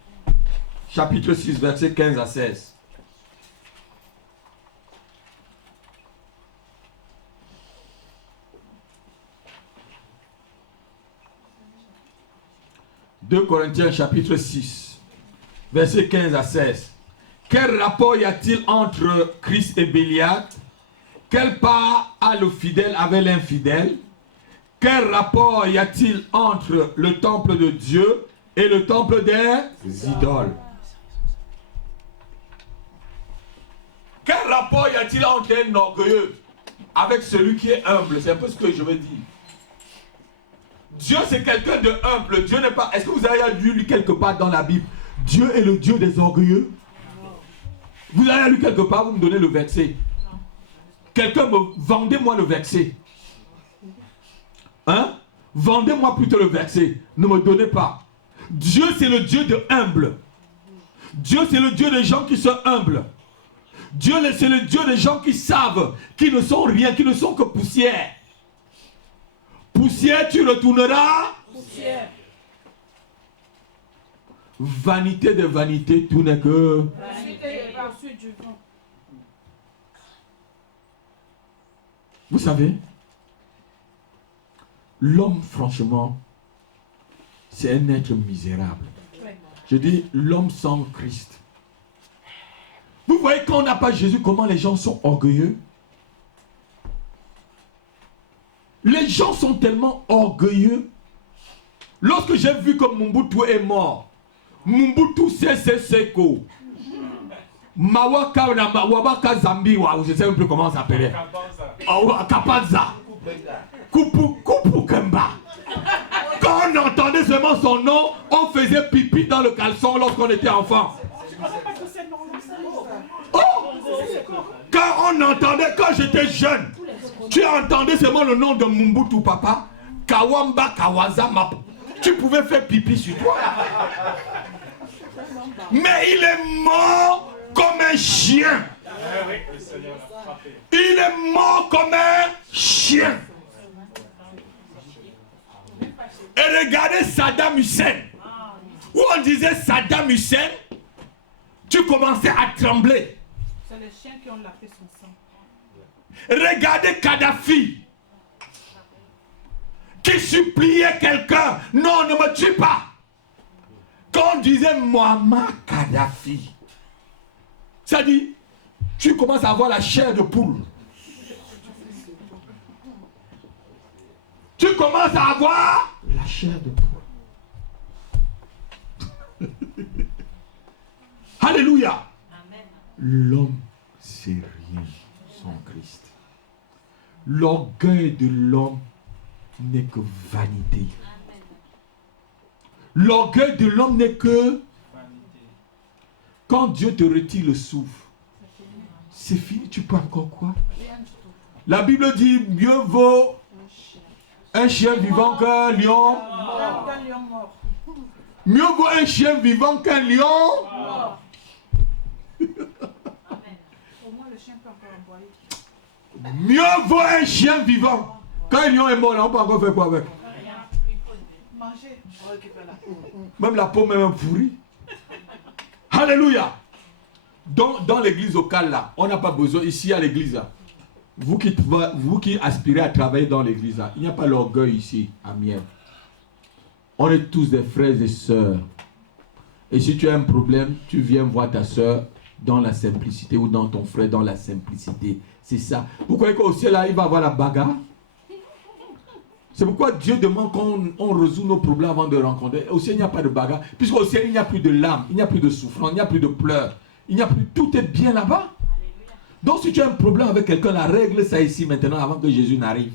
chapitre 6, versets 15 à 16. « 2 Corinthiens chapitre 6, versets 15 à 16. Quel rapport y a-t-il entre Christ et Bélial? Quelle part a le fidèle avec l'infidèle? Quel rapport y a-t-il entre le temple de Dieu et le temple des idoles? Quel rapport y a-t-il entre un orgueilleux avec celui qui est humble? C'est un peu ce que je veux dire. Dieu, c'est quelqu'un de humble. Dieu n'est pas... Est-ce que vous avez lu quelque part dans la Bible? Dieu est le Dieu des orgueilleux. Vous avez lu quelque part, vous me donnez le verset. Quelqu'un me... Vendez-moi le verset. Hein? Vendez-moi plutôt le verset. Ne me donnez pas. Dieu, c'est le Dieu de humble. Dieu, c'est le Dieu des gens qui sont humbles. Dieu, c'est le Dieu des gens qui savent, qui ne sont rien, qui ne sont que poussière. Poussière, tu retourneras. Poussière. Vanité de vanité, tout n'est que... Vous savez, l'homme, franchement, c'est un être misérable. Je dis, l'homme sans Christ. Vous voyez, quand on n'a pas Jésus, comment les gens sont orgueilleux. Les gens sont tellement orgueilleux. Lorsque j'ai vu que Mobutu est mort, Mobutu c'est Seko. Mawaka na Mawaka Zambi, je ne sais même plus comment ça s'appelait. Kapanza. Kupu Kemba. Quand on entendait seulement son nom, on faisait pipi dans le caleçon lorsqu'on était enfant. Oh! Quand on entendait, quand j'étais jeune, tu entendais seulement le nom de Mobutu, papa. Kawamba Kawaza Map. Tu pouvais faire pipi sur toi. Mais il est mort comme un chien. Il est mort comme un chien. Et regardez Saddam Hussein. Où on disait Saddam Hussein, tu commençais à trembler. C'est les chiens qui ont lavé son sang. Regardez Kadhafi, qui suppliait quelqu'un, non, ne me tue pas. Quand on disait Muammar Kadhafi, ça dit, tu commences à avoir la chair de poule. Tu commences à avoir la chair de poule. Alléluia. L'homme, c'est rien sans Christ. L'orgueil de l'homme n'est que vanité. L'orgueil de l'homme n'est que vanité. Quand Dieu te retire le souffle, c'est fini, tu peux encore quoi? La Bible dit, mieux vaut un chien vivant qu'un lion. Mieux vaut un chien vivant qu'un lion. Mieux vaut un chien vivant. Quand un lion est mort, on peut encore faire quoi avec? Manger. Même la peau même pourrie. Alléluia. Dans l'église locale là, on n'a pas besoin, ici à l'église là, vous qui aspirez à travailler dans l'église là, il n'y a pas l'orgueil ici à Miel. On est tous des frères et sœurs. Et si tu as un problème, tu viens voir ta sœur dans la simplicité ou dans ton frère dans la simplicité. C'est ça. Vous croyez qu'au ciel là, il va avoir la bagarre? C'est pourquoi Dieu demande qu'on résout nos problèmes avant de rencontrer. Au ciel, il n'y a pas de bagarre. Puisqu'au ciel, il n'y a plus de larmes, il n'y a plus de souffrance, il n'y a plus de pleurs. Il n'y a plus, tout est bien là-bas. Donc si tu as un problème avec quelqu'un, la règle ça ici maintenant avant que Jésus n'arrive.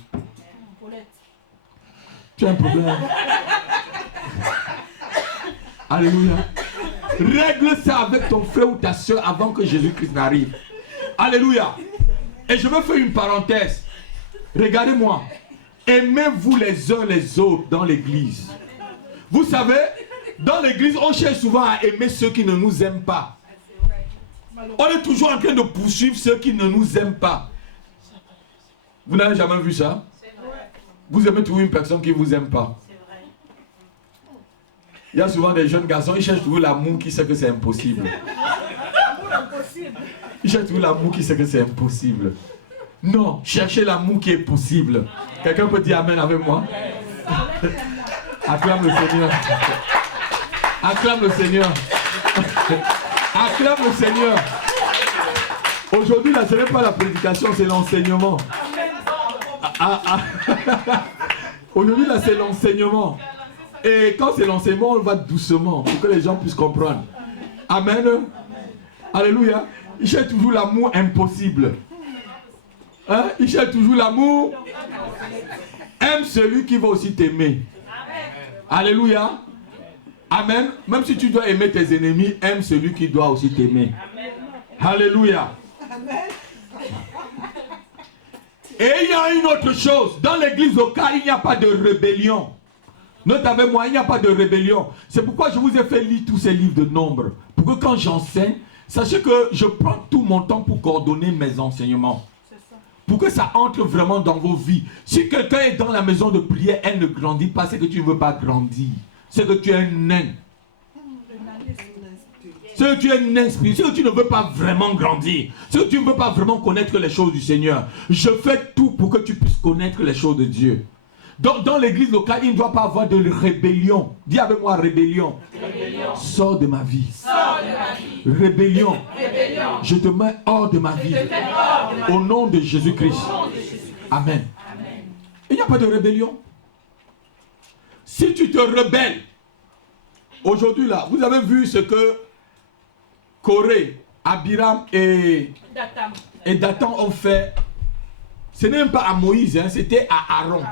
Tu as un problème. Alléluia. Règle ça avec ton frère ou ta soeur avant que Jésus-Christ n'arrive. Alléluia. Et je veux faire une parenthèse. Regardez-moi. Aimez-vous les uns les autres dans l'église. Vous savez, dans l'église, on cherche souvent à aimer ceux qui ne nous aiment pas. On est toujours en train de poursuivre ceux qui ne nous aiment pas. Vous n'avez jamais vu ça? Vous aimez trouver une personne qui ne vous aime pas. Il y a souvent des jeunes garçons, ils cherchent toujours l'amour qui sait que c'est impossible. Ils cherchent toujours l'amour qui sait que c'est impossible. Non, cherchez l'amour qui est possible. Quelqu'un peut dire Amen avec moi? Acclame le Seigneur. Acclame le Seigneur. Acclame le Seigneur. Aujourd'hui, là, ce n'est pas la prédication, c'est l'enseignement. Aujourd'hui, là, c'est l'enseignement. Et quand c'est l'enseignement, on va doucement pour que les gens puissent comprendre. Amen. Alléluia. Il cherche toujours l'amour impossible. Hein? Il cherche toujours l'amour. Aime celui qui va aussi t'aimer. Alléluia. Amen. Même si tu dois aimer tes ennemis, aime celui qui doit aussi t'aimer. Alléluia. Et il y a une autre chose. Dans l'église locale, il n'y a pas de rébellion. Note avec moi, il n'y a pas de rébellion. C'est pourquoi je vous ai fait lire tous ces livres de Nombre. Pour que quand j'enseigne, sachez que je prends tout mon temps pour coordonner mes enseignements. Pour que ça entre vraiment dans vos vies. Si quelqu'un est dans la maison de prière, elle ne grandit pas, c'est que tu ne veux pas grandir. C'est que tu es un nain. C'est que tu es un nain spirituel. C'est que tu ne veux pas vraiment grandir. C'est que tu ne veux pas vraiment connaître les choses du Seigneur. Je fais tout pour que tu puisses connaître les choses de Dieu. Donc dans l'église locale, il ne doit pas avoir de rébellion. Dis avec moi rébellion. Rébellion. Sors de ma vie. Sors de ma vie. Rébellion. Rébellion. Je te mets hors de ma vie. Au nom de Jésus-Christ. Amen. Amen. Il n'y a pas de rébellion. Si tu te rebelles, aujourd'hui là, vous avez vu ce que Corée, Abiram et Dathan ont fait. Ce n'est même pas à Moïse, hein, c'était à Aaron.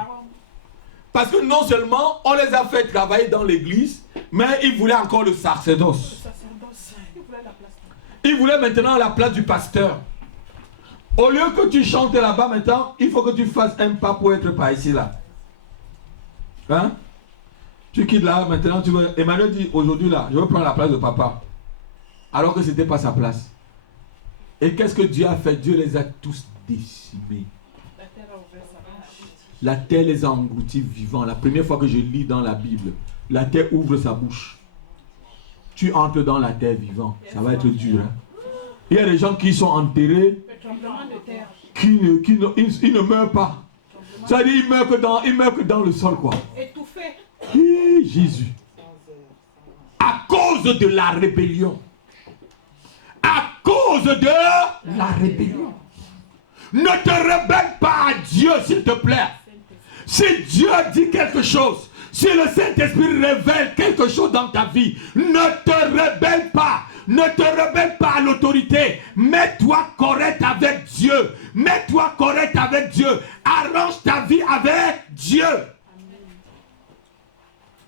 Parce que non seulement on les a fait travailler dans l'église, mais ils voulaient encore le sacerdoce. Ils voulaient maintenant la place du pasteur. Au lieu que tu chantes là-bas maintenant, il faut que tu fasses un pas pour être par ici là. Hein? Tu quittes là, maintenant tu veux... Emmanuel dit aujourd'hui là, je veux prendre la place de papa. Alors que ce n'était pas sa place. Et qu'est-ce que Dieu a fait? Dieu les a tous décimés. La terre les a engloutis vivants. La première fois que je lis dans la Bible, la terre ouvre sa bouche. Tu entres dans la terre vivante. Ça va être dur. Hein? Il y a des gens qui sont enterrés, ils ne meurent pas. Ça veut dire qu'ils meurent que dans le sol, quoi. Étouffé. Jésus. À cause de la rébellion. À cause de la rébellion. Ne te rebelle pas à Dieu, s'il te plaît. Si Dieu dit quelque chose, si le Saint-Esprit révèle quelque chose dans ta vie, ne te rebelle pas. Ne te rebelle pas à l'autorité. Mets-toi correct avec Dieu. Mets-toi correct avec Dieu. Arrange ta vie avec Dieu.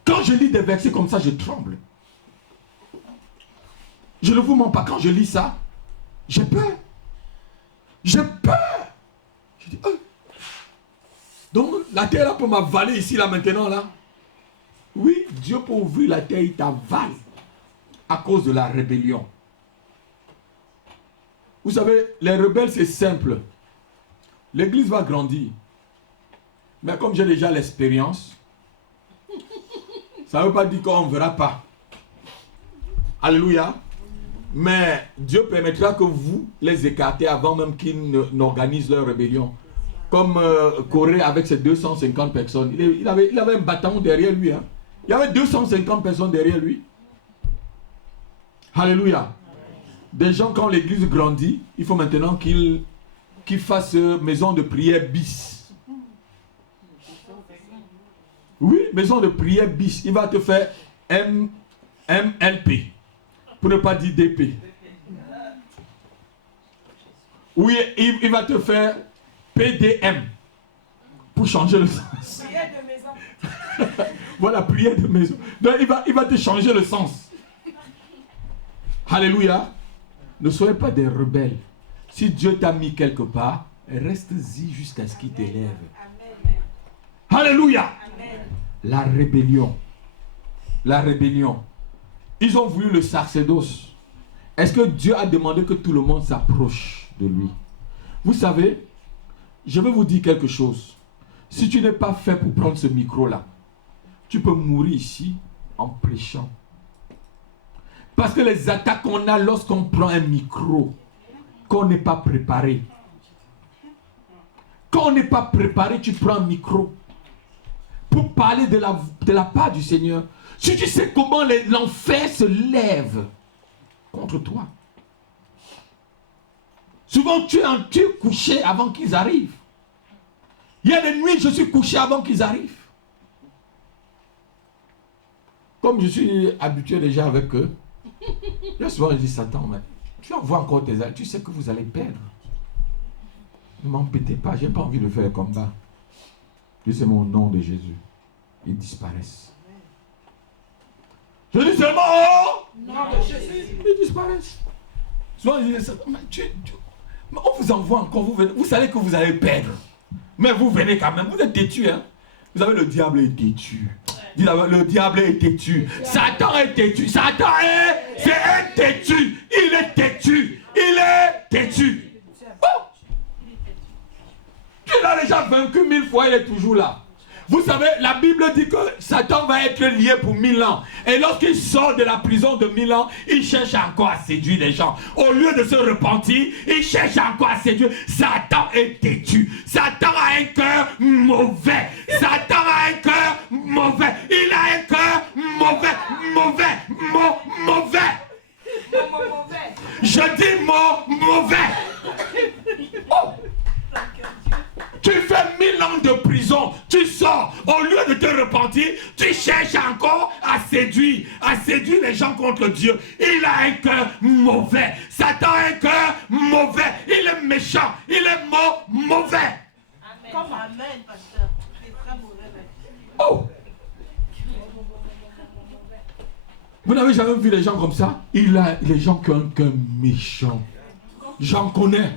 Quand je lis des versets comme ça, je tremble. Je ne vous mens pas, quand je lis ça, j'ai peur. J'ai peur. Je dis, oh. Donc la terre là peut m'avaler ici là maintenant là. Oui, Dieu peut ouvrir la terre, il t'avale à cause de la rébellion. Vous savez, les rebelles c'est simple. L'église va grandir. Mais comme j'ai déjà l'expérience, ça ne veut pas dire qu'on ne verra pas. Alléluia. Mais Dieu permettra que vous les écartez avant même qu'ils n'organisent leur rébellion. Comme Corée avec ses 250 personnes. Il avait un bâton derrière lui. Hein. Il y avait 250 personnes derrière lui. Alléluia. Des gens, quand l'église grandit, il faut maintenant qu'ils fassent maison de prière bis. Oui, maison de prière bis. Il va te faire MLP. Pour ne pas dire DP. Oui, il va te faire PDM. Pour changer le sens. Prière de maison. Voilà, prière de maison. Donc il va te changer le sens. Alléluia. Ne soyez pas des rebelles. Si Dieu t'a mis quelque part, reste-y jusqu'à ce qu'il t'élève. Alléluia. Amen. La rébellion. La rébellion. Ils ont voulu le sacerdoce. Est-ce que Dieu a demandé que tout le monde s'approche de lui? Vous savez, je vais vous dire quelque chose. Si tu n'es pas fait pour prendre ce micro-là, tu peux mourir ici en prêchant. Parce que les attaques qu'on a lorsqu'on prend un micro, qu'on n'est pas préparé. Quand on n'est pas préparé, tu prends un micro pour parler de la part du Seigneur. Si tu sais comment l'enfer se lève contre toi. Souvent, tu es couché avant qu'ils arrivent. Il y a des nuits, je suis couché avant qu'ils arrivent. Comme je suis habitué déjà avec eux, là souvent je dis, Satan, mais tu envoies encore tes ailes, tu sais que vous allez perdre. Ne m'embêtez pas, je n'ai pas envie de faire le combat. Je sais mon nom de Jésus. Ils disparaissent. Je dis seulement, oh, Nom de Jésus. ils disparaissent. Souvent je dis, Satan, mais on vous envoie encore, vous venez, vous savez que vous allez perdre. Mais vous venez quand même, vous êtes têtu, hein. Vous savez, le diable est têtu. Dis le diable est têtu. Satan est têtu. Satan c'est un têtu. Il est têtu. Il est têtu. Oh. Tu l'as déjà vaincu 1000 fois, il est toujours là. Vous savez, la Bible dit que Satan va être lié pour 1000 ans. Et lorsqu'il sort de la prison de 1000 ans, il cherche encore à séduire les gens. Au lieu de se repentir, il cherche encore à séduire. Satan est têtu. Satan a un cœur mauvais. Satan a un cœur mauvais. Il a un cœur mauvais. Mauvais. Je dis mauvais. Oh. Tu fais 1000 ans de prison, tu sors, au lieu de te repentir, tu cherches encore à séduire les gens contre Dieu. Il a un cœur mauvais. Satan a un cœur mauvais. Il est méchant, il est mauvais. Amen. Comme amen, pasteur. C'est très mauvais. Oh! Vous n'avez jamais vu les gens comme ça? Il a les gens qui ont un cœur méchant. J'en connais.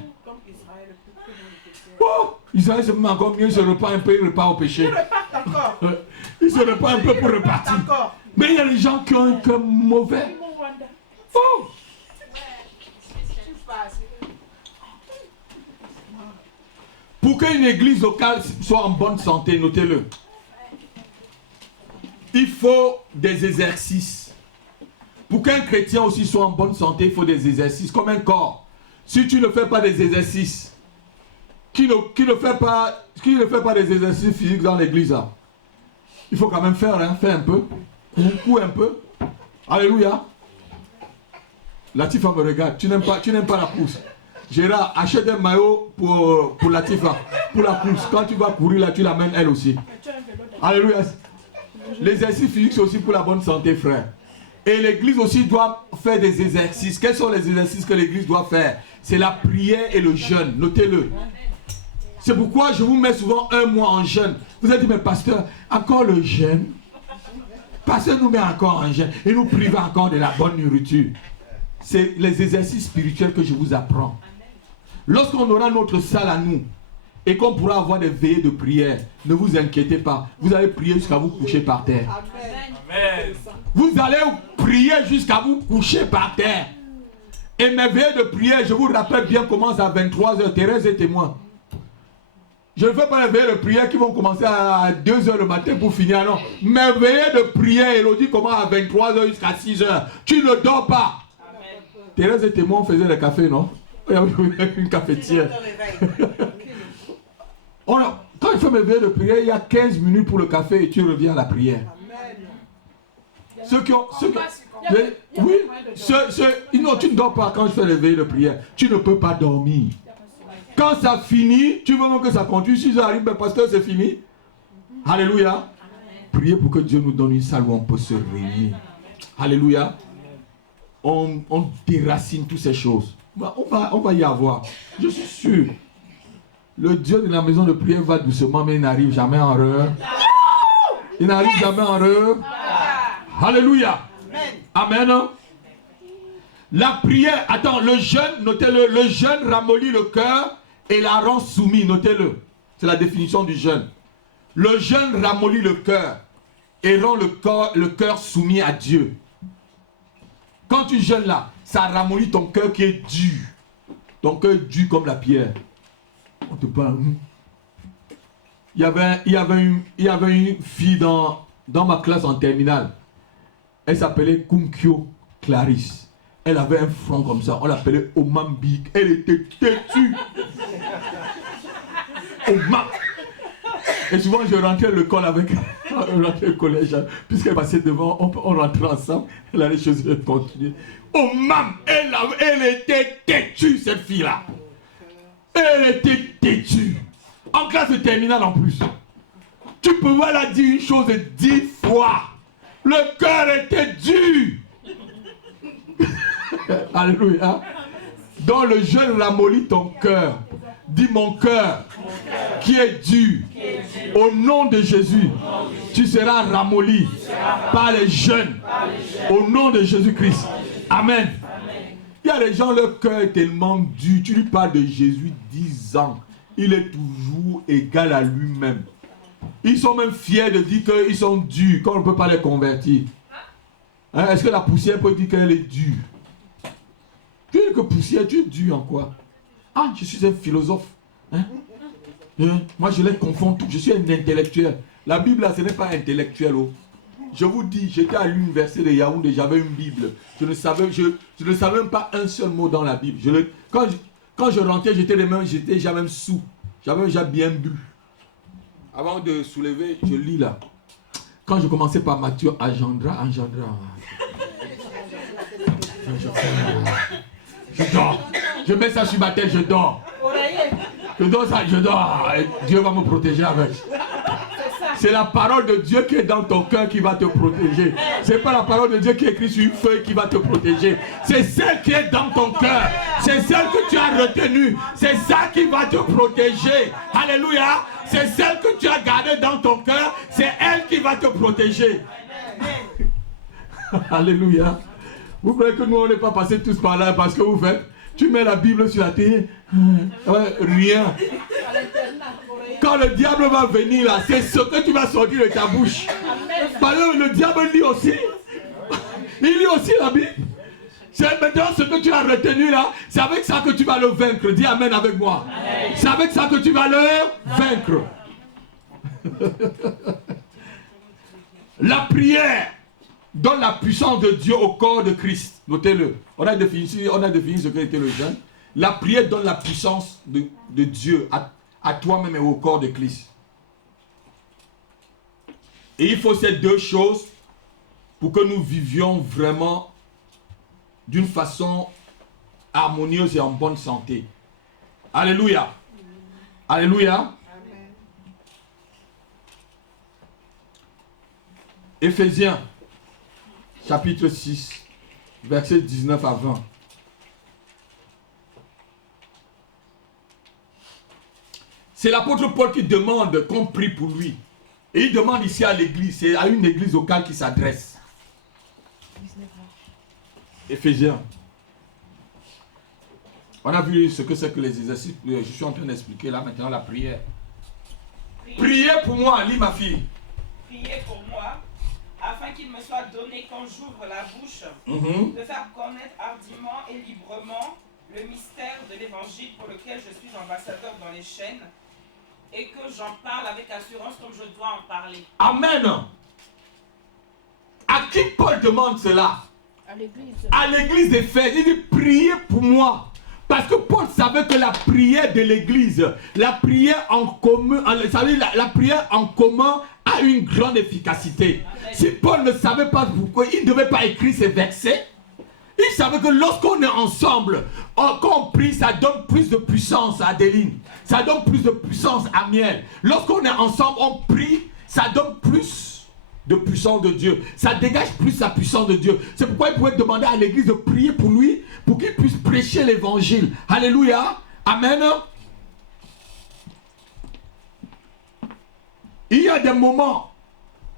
Oh! Israël se met encore mieux, il se repart un peu, il repart au péché. Il repart encore. Il se repart un peu pour repartir. Mais il y a des gens qui ont un cœur mauvais. Oh! Pour qu'une église locale soit en bonne santé, notez-le. Il faut des exercices. Pour qu'un chrétien aussi soit en bonne santé, il faut des exercices, comme un corps. Si tu ne fais pas des exercices, qui ne fait pas des exercices physiques dans l'église, il faut quand même faire, hein, faire un peu, cours un peu. Alléluia. Latifa me regarde, tu n'aimes pas la course. Gérard, achète un maillot pour Latifa, pour la course. Quand tu vas courir là, tu l'amènes elle aussi. Alléluia. L'exercice physique, c'est aussi pour la bonne santé, frère. Et l'église aussi doit faire des exercices. Quels sont les exercices que l'église doit faire? C'est la prière et le jeûne. Notez-le. C'est pourquoi je vous mets souvent un mois en jeûne. Vous avez dit, mais pasteur, encore le jeûne? Pasteur nous met encore en jeûne et nous prive encore de la bonne nourriture. C'est les exercices spirituels que je vous apprends. Lorsqu'on aura notre salle à nous et qu'on pourra avoir des veillées de prière, ne vous inquiétez pas. Vous allez prier jusqu'à vous coucher par terre. Amen. Vous allez prier jusqu'à vous coucher par terre. Et mes veillées de prière, je vous rappelle bien, commencent à 23h. Thérèse est témoin. Je ne fais pas les veillées de prière qui vont commencer à 2h le matin pour finir, non. Mes veillées de prière, Elodie, commence à 23h jusqu'à 6h. Tu ne dors pas. Amen. Thérèse et témoin faisaient le café, non? Il y avait une cafetière. Quand je fais mes veillées de prière, il y a 15 minutes pour le café et tu reviens à la prière. Ceux qui ont... non, tu ne dors pas quand je fais les veillées de prière. Tu ne peux pas dormir. Quand ça finit, tu veux même que ça continue. Si ça arrive, ben pasteur, c'est fini. Alléluia. Priez pour que Dieu nous donne une salle où on peut se réunir. Alléluia. On déracine toutes ces choses. On va y avoir. Je suis sûr. Le Dieu de la maison de prière va doucement, mais il n'arrive jamais en heure. Il n'arrive jamais en heure. Alléluia. Amen. La prière, attends, le jeûne, notez-le, le jeûne ramollit le cœur et la rend soumis, notez-le. C'est la définition du jeûne. Le jeûne ramollit le cœur et rend le cœur soumis à Dieu. Quand tu jeûnes là, ça ramollit ton cœur qui est dur. Ton cœur est dur comme la pierre. On te parle. Il y avait une fille dans ma classe en terminale. Elle s'appelait Kumkyo Clarisse. Elle avait un front comme ça. On l'appelait Omambi. Elle était têtue. Omam. Et souvent, je rentrais à l'école avec elle. On rentrait au collège. Puisqu'elle passait devant, on rentrait ensemble. Elle allait chez elle continuer. Omam. Elle était têtue, cette fille-là. Elle était têtue. En classe de terminale en plus. Tu pouvais la dire une chose 10 fois. Le cœur était dur. Alléluia. Donc le jeûne ramollit ton cœur. Dis mon cœur qui est dur. Au nom de Jésus, tu seras ramolli par les jeûnes. Au nom de Jésus-Christ. Amen. Il y a des gens, leur cœur est tellement dur. Tu lui parles de Jésus 10 ans. Il est toujours égal à lui-même. Ils sont même fiers de dire qu'ils sont durs quand on ne peut pas les convertir. Hein? Est-ce que la poussière peut dire qu'elle est dure? Tu dis que poussière, tu es dur en quoi? Ah, je suis un philosophe. Hein? Moi, je les confonds tous. Je suis un intellectuel. La Bible, là, ce n'est pas intellectuel. Oh. Je vous dis, j'étais à l'université de Yaoundé, j'avais une Bible. Je ne savais même pas un seul mot dans la Bible. Quand je rentrais, j'étais déjà même sous. J'avais déjà bien bu. Avant de soulever, je lis là. Quand je commençais par Matthieu, engendra. Je dors. Je mets ça sur ma tête, je dors. Je dors ça, je dors. Et Dieu va me protéger avec. C'est la parole de Dieu qui est dans ton cœur qui va te protéger. C'est pas la parole de Dieu qui est écrite sur une feuille qui va te protéger. C'est celle qui est dans ton cœur. C'est celle que tu as retenue. C'est ça qui va te protéger. Alléluia. C'est celle que tu as gardée dans ton cœur. C'est elle qui va te protéger. Alléluia. Vous voyez que nous, on n'est pas passés tous par là parce que vous faites. Tu mets la Bible sur la télé. Rien. Quand le diable va venir là, c'est ce que tu vas sortir de ta bouche. Parce que le diable lit aussi. Il lit aussi la Bible. C'est maintenant ce que tu as retenu là, c'est avec ça que tu vas le vaincre. Dis amen avec moi. C'est avec ça que tu vas le vaincre. La prière donne la puissance de Dieu au corps de Christ. Notez-le. On a défini ce qu'était le jeûne. La prière donne la puissance de Dieu à toi-même et au corps de Christ. Et il faut ces deux choses pour que nous vivions vraiment d'une façon harmonieuse et en bonne santé. Alléluia. Alléluia. Amen. Éphésiens, chapitre 6, versets 19 à 20. C'est l'apôtre Paul qui demande qu'on prie pour lui. Et il demande ici à l'église, c'est à une église locale qui s'adresse. Éphésiens. On a vu ce que c'est que les exercices. Je suis en train d'expliquer là maintenant la prière. Priez pour moi, lis ma fille. Priez pour moi, afin qu'il me soit donné quand j'ouvre la bouche, de faire connaître hardiment et librement le mystère de l'évangile pour lequel je suis ambassadeur dans les chaînes, et que j'en parle avec assurance comme je dois en parler. Amen. À qui Paul demande cela? À l'église d'Éphèse. Il dit priez pour moi. Parce que Paul savait que la prière de l'église, la prière en commun, la prière en commun a une grande efficacité. Si Paul ne savait pas pourquoi, il ne devait pas écrire ces versets. Il savait que lorsqu'on est ensemble, quand on prie, ça donne plus de puissance à Adeline. Ça donne plus de puissance à Miel. Lorsqu'on est ensemble, on prie, ça donne plus de puissance de Dieu. Ça dégage plus la puissance de Dieu. C'est pourquoi il pouvait demander à l'église de prier pour lui, pour qu'il puisse prêcher l'évangile. Alléluia. Amen. Il y a des moments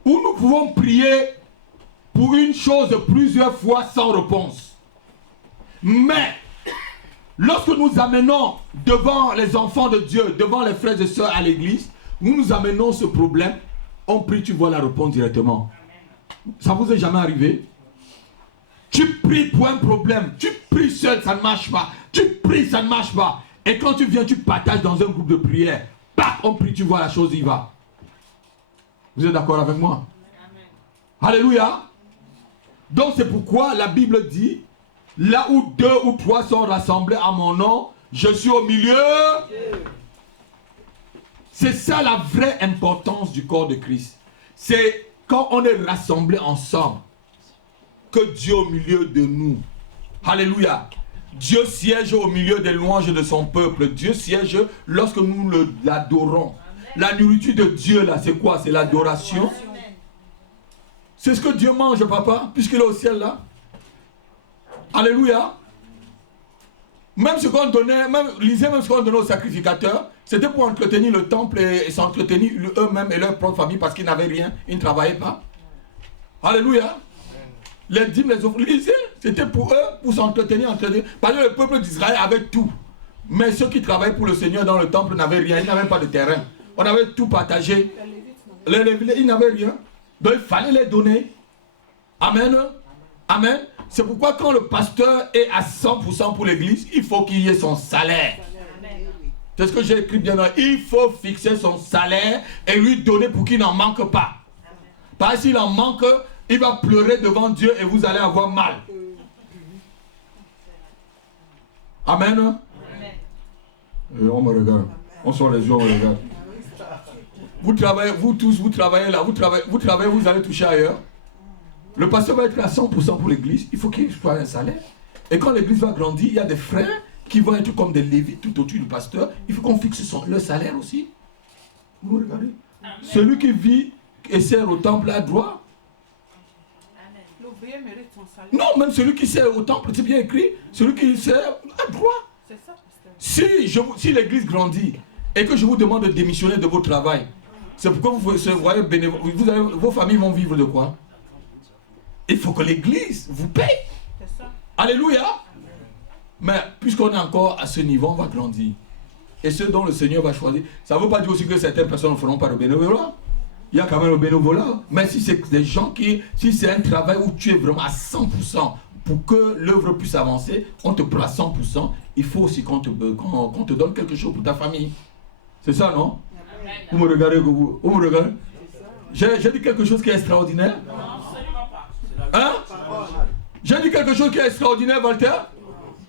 où nous pouvons prier pour une chose plusieurs fois sans réponse. Mais lorsque nous amenons devant les enfants de Dieu, devant les frères et sœurs à l'église, nous amenons ce problème. On prie, tu vois la réponse directement. Ça vous est jamais arrivé? Tu pries pour un problème. Tu pries seul, ça ne marche pas. Tu pries, ça ne marche pas. Et quand tu viens, tu partages dans un groupe de prière. Paf, on prie, tu vois la chose, il va. Vous êtes d'accord avec moi? Amen. Alléluia. Donc c'est pourquoi la Bible dit, là où 2 ou 3 sont rassemblés à mon nom, je suis au milieu. C'est ça la vraie importance du corps de Christ. C'est quand on est rassemblés ensemble, que Dieu est au milieu de nous. Alléluia. Dieu siège au milieu des louanges de son peuple. Dieu siège lorsque nous l'adorons. La nourriture de Dieu là, c'est quoi? C'est l'adoration. C'est ce que Dieu mange, papa, puisqu'il est au ciel là. Alléluia. Même ce qu'on donnait, lisez même ce qu'on donnait aux sacrificateurs, c'était pour entretenir le temple et s'entretenir eux-mêmes et leur propre famille parce qu'ils n'avaient rien, ils ne travaillaient pas. Alléluia. Les dîmes, les offrandes, lisez, c'était pour eux, pour s'entretenir, parce que le peuple d'Israël avait tout. Mais ceux qui travaillaient pour le Seigneur dans le temple n'avaient rien, ils n'avaient pas de terrain. On avait tout partagé. Les Lévites, ils n'avaient rien. Donc il fallait les donner. Amen. Amen. C'est pourquoi quand le pasteur est à 100% pour l'église, il faut qu'il y ait son salaire. C'est ce que j'ai écrit bien là. Il faut fixer son salaire et lui donner pour qu'il n'en manque pas. Parce que s'il en manque, il va pleurer devant Dieu et vous allez avoir mal. Amen. Et on me regarde. On sort les yeux, on me regarde. Vous travaillez, vous tous, vous travaillez là, vous travaillez, vous allez toucher ailleurs. Le pasteur va être à 100% pour l'église, il faut qu'il soit un salaire. Et quand l'église va grandir, il y a des frères qui vont être comme des lévites tout autour du pasteur. Il faut qu'on fixe leur salaire aussi. Vous regardez. Celui qui vit et sert au temple a droit. L'ouvrier mérite son salaire. Non, même celui qui sert au temple, c'est bien écrit. Celui qui sert a droit. C'est ça, pasteur. Si l'église grandit et que je vous demande de démissionner de votre travail, c'est pourquoi vous voyez bénévole. Vos familles vont vivre de quoi? Il faut que l'église vous paye. C'est ça. Alléluia. Mais puisqu'on est encore à ce niveau, on va grandir. Et ceux dont le Seigneur va choisir, ça ne veut pas dire aussi que certaines personnes ne feront pas le bénévolat. Il y a quand même le bénévolat. Mais si c'est des gens si c'est un travail où tu es vraiment à 100%, pour que l'œuvre puisse avancer, on te prend à 100%, il faut aussi qu'on te donne quelque chose pour ta famille. C'est ça, non? Vous me regardez, vous me regardez. J'ai dit quelque chose qui est extraordinaire? Non, absolument pas. Hein? J'ai dit quelque chose qui est extraordinaire, Walter?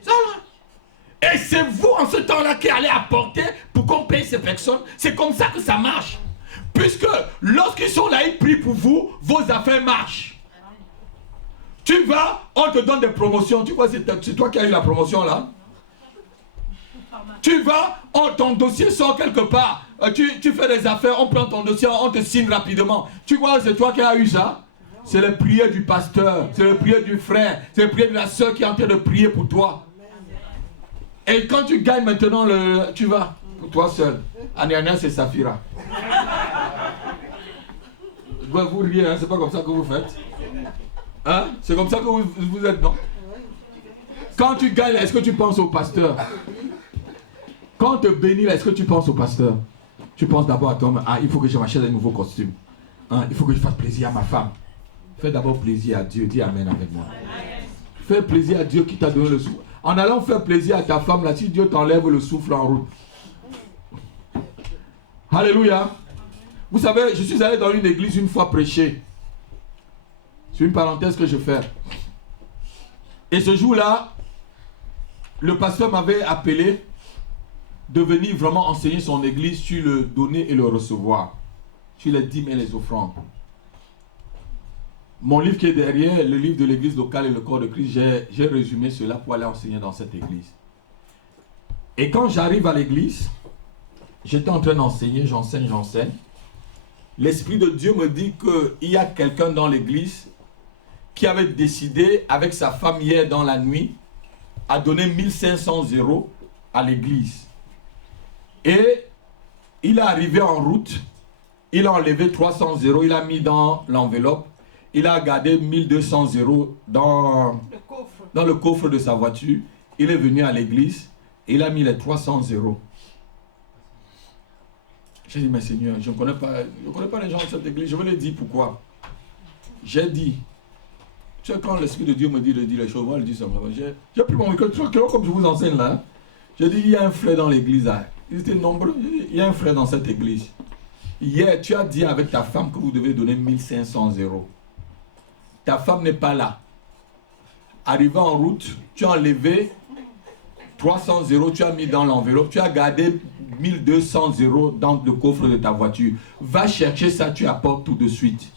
Ça là. Et c'est vous en ce temps-là qui allez apporter pour qu'on paye ces personnes. C'est comme ça que ça marche. Puisque lorsqu'ils sont là, ils prient pour vous, vos affaires marchent. Tu vas, on te donne des promotions. Tu vois, c'est toi qui as eu la promotion là. Tu vas, ton dossier sort quelque part. Tu fais des affaires, on prend ton dossier, on te signe rapidement. Tu vois, c'est toi qui as eu ça. C'est les prières du pasteur, c'est les prières du frère, c'est les prières de la soeur qui est en train de prier pour toi. Et quand tu gagnes maintenant, tu vas pour toi seul. Aniania, c'est Safira. Vous riez, hein? C'est pas comme ça que vous faites. Hein? C'est comme ça que vous êtes, non? Quand tu gagnes, est-ce que tu penses au pasteur? Quand on te bénit, est-ce que tu penses au pasteur? Tu penses d'abord à toi, il faut que je m'achète un nouveau costume. Hein? Il faut que je fasse plaisir à ma femme. Fais d'abord plaisir à Dieu. Dis Amen avec moi. Fais plaisir à Dieu qui t'a donné le souffle. En allant faire plaisir à ta femme, là, si Dieu t'enlève le souffle en route. Alléluia. Vous savez, je suis allé dans une église une fois prêcher. C'est une parenthèse que je fais. Et ce jour-là, le pasteur m'avait appelé de venir vraiment enseigner son église sur le donner et le recevoir. Sur les dîmes et les offrandes. Mon livre qui est derrière, le livre de l'église locale et le corps de Christ, j'ai résumé cela pour aller enseigner dans cette église. Et quand j'arrive à l'église, j'étais en train d'enseigner, j'enseigne. L'Esprit de Dieu me dit qu'il y a quelqu'un dans l'église qui avait décidé, avec sa femme hier dans la nuit, à donner 1500 € à l'église. Et il est arrivé en route, il a enlevé 300 €, il a mis dans l'enveloppe. Il a gardé 1200 € dans le coffre de sa voiture. Il est venu à l'église. Il a mis les 300 €. J'ai dit, mais Seigneur, je ne connais pas les gens de cette église. Je vais leur dire pourquoi. J'ai dit, Tu sais, quand l'Esprit de Dieu me dit de dire les choses, moi je dis simplement, j'ai pris mon micro, comme je vous enseigne là. Hein. J'ai dit, il y a un frère dans l'église là. Ils étaient nombreux. Il y a un frère dans cette église. Hier, tu as dit avec ta femme que vous devez donner 1500 €. Ta femme n'est pas là. Arrivé en route, tu as enlevé 300 €, tu as mis dans l'enveloppe, tu as gardé 1200 € dans le coffre de ta voiture. Va chercher ça, tu apportes tout de suite.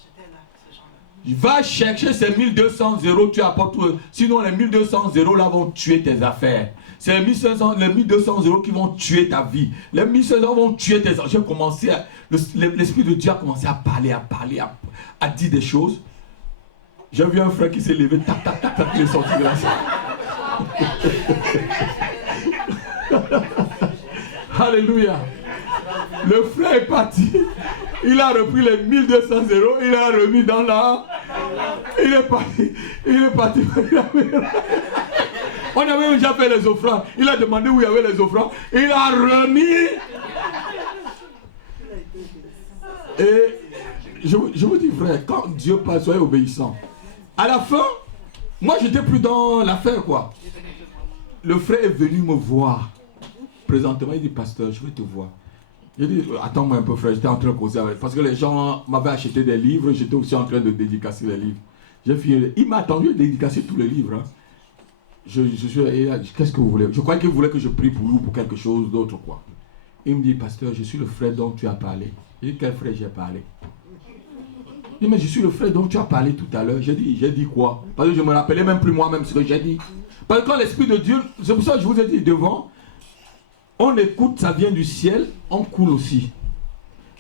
Va chercher ces 1200 €, tu apportes tout. Sinon, les 1200 € là vont tuer tes affaires. C'est les 1200 € qui vont tuer ta vie. Les 1500 € vont tuer tes affaires. J'ai commencé à. L'Esprit de Dieu a commencé à parler, à dire des choses. J'ai vu un frère qui s'est levé, tac, tac, tac, tac, il est sorti de la salle. Alléluia. Le frère est parti. Il a repris les 1200 €, il a remis dans la. Il est parti. On avait déjà fait les offrandes. Il a demandé où il y avait les offrandes. Il a remis. Et je vous dis, frère, quand Dieu parle, soyez obéissants. À la fin, moi j'étais plus dans l'affaire quoi. Le frère est venu me voir. Présentement, il dit, pasteur, je vais te voir. J'ai dit, attends-moi un peu frère, j'étais en train de causer avec. Parce que les gens m'avaient acheté des livres, j'étais aussi en train de dédicacer les livres. J'ai fini. Il m'a attendu de dédicacer tous les livres. Hein. Je suis, qu'est-ce que vous voulez? Je croyais qu'il voulait que je prie pour lui ou pour quelque chose d'autre quoi. Il me dit, pasteur, je suis le frère dont tu as parlé. J'ai dit, quel frère j'ai parlé? Il dit, mais je suis le frère dont tu as parlé tout à l'heure. J'ai dit quoi? Parce que je ne me rappelais même plus moi-même ce que j'ai dit. Parce que quand l'Esprit de Dieu, c'est pour ça que je vous ai dit devant, on écoute, ça vient du ciel, on coule aussi.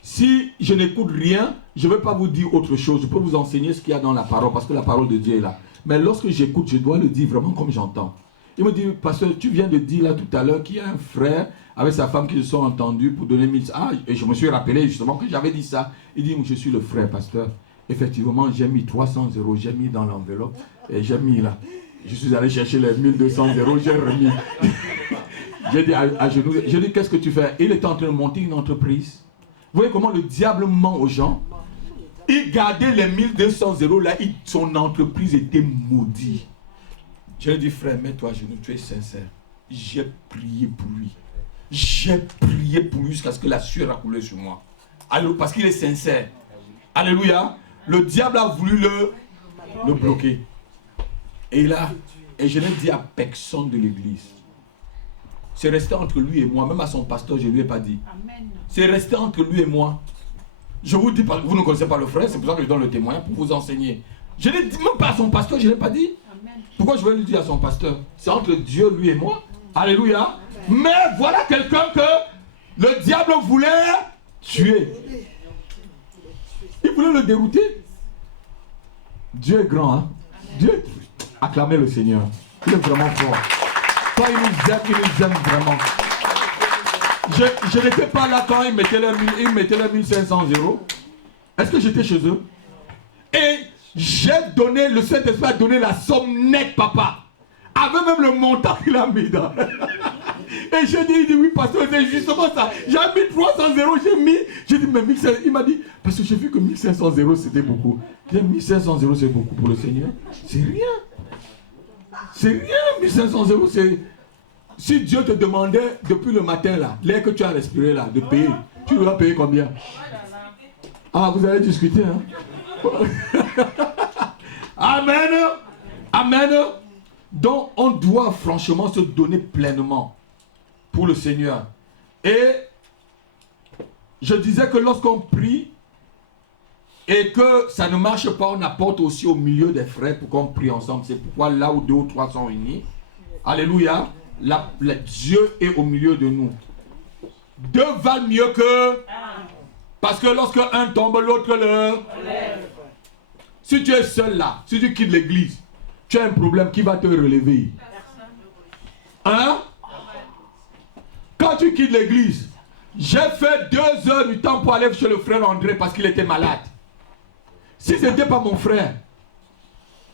Si je n'écoute rien, je ne vais pas vous dire autre chose. Je peux vous enseigner ce qu'il y a dans la parole, parce que la parole de Dieu est là. Mais lorsque j'écoute, je dois le dire vraiment comme j'entends. Il me dit, pasteur, tu viens de dire là tout à l'heure qu'il y a un frère avec sa femme qui se sont entendus pour donner 1000. Ah, et je me suis rappelé justement que j'avais dit ça. Il dit, je suis le frère, pasteur. Effectivement, j'ai mis 300 €, j'ai mis dans l'enveloppe et j'ai mis là. Je suis allé chercher les 1200 €, j'ai remis. J'ai dit à genoux, j'ai dit, qu'est-ce que tu fais? Il était en train de monter une entreprise. Vous voyez comment le diable ment aux gens? Il gardait les 1200 € là, son entreprise était maudite. Je lui ai dit, frère, mets-toi à genoux, tu es sincère. J'ai prié pour lui. J'ai prié pour lui jusqu'à ce que la sueur a coulé sur moi. Alors, parce qu'il est sincère. Alléluia. Le diable a voulu le bloquer. Et là, et je n'ai dit à personne de l'église. C'est resté entre lui et moi. Même à son pasteur, je ne lui ai pas dit. C'est resté entre lui et moi. Je vous dis, vous ne connaissez pas le frère, c'est pour ça que je donne le témoignage pour vous enseigner. Je n'ai dit même pas à son pasteur, je ne l'ai pas dit. Pourquoi je vais lui dire à son pasteur? C'est entre Dieu, lui et moi. Alléluia. Mais voilà quelqu'un que le diable voulait tuer. Il voulait le dérouter. Dieu est grand, hein? Dieu, acclamez le Seigneur. Il est vraiment fort. Quand il nous aime vraiment. Je n'étais pas là quand il mettait les 1500 €. Est-ce que j'étais chez eux? Et j'ai donné, le Saint-Esprit a donné la somme nette, papa. Avec même le montant qu'il a mis dans. Et j'ai dit, il dit, oui, pasteur, c'est justement ça. J'ai mis 300 €, j'ai dit, mais 1500, il m'a dit, parce que j'ai vu que 1500 € c'était beaucoup. J'ai dit, 1500 € c'est beaucoup pour le Seigneur. C'est rien. C'est rien, 1500 €, c'est... Si Dieu te demandait depuis le matin là, l'air que tu as respiré là, de payer, tu dois payer combien? Ah, vous allez discuter, hein? Amen. Amen. Donc, on doit franchement se donner pleinement pour le Seigneur. Et je disais que lorsqu'on prie et que ça ne marche pas, on apporte aussi au milieu des frères pour qu'on prie ensemble. C'est pourquoi là où 2 ou 3 sont unis, alléluia, Dieu est au milieu de nous. 2 valent mieux que... Parce que lorsque un tombe, l'autre le... Si tu es seul là, si tu quittes l'église, tu as un problème, qui va te relever? Hein? Quand tu quittes l'église, j'ai fait 2 heures du temps pour aller chez le frère André parce qu'il était malade. Si ce n'était pas mon frère,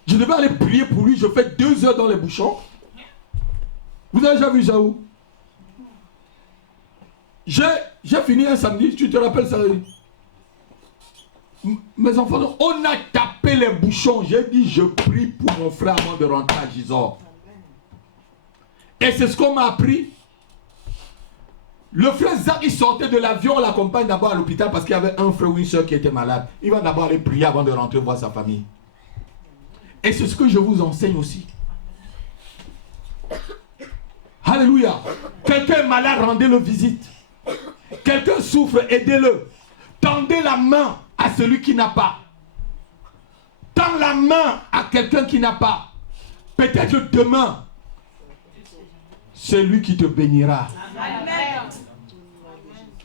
je devais aller prier pour lui, je fais 2 heures dans les bouchons. Vous avez déjà vu ça où? J'ai fini un samedi, tu te rappelles ça? Mes enfants, on a tapé les bouchons. J'ai dit, je prie pour mon frère avant de rentrer à Gisors. Et c'est ce qu'on m'a appris. Le frère Zach, il sortait de l'avion, on l'accompagne d'abord à l'hôpital parce qu'il y avait un frère ou une soeur qui était malade. Il va d'abord aller prier avant de rentrer voir sa famille. Et c'est ce que je vous enseigne aussi. Alléluia. Quelqu'un est malade, rendez-le visite. Quelqu'un souffre, aidez-le. Tendez la main à celui qui n'a pas. Tends la main à quelqu'un qui n'a pas. Peut-être demain, c'est lui qui te bénira. Amen.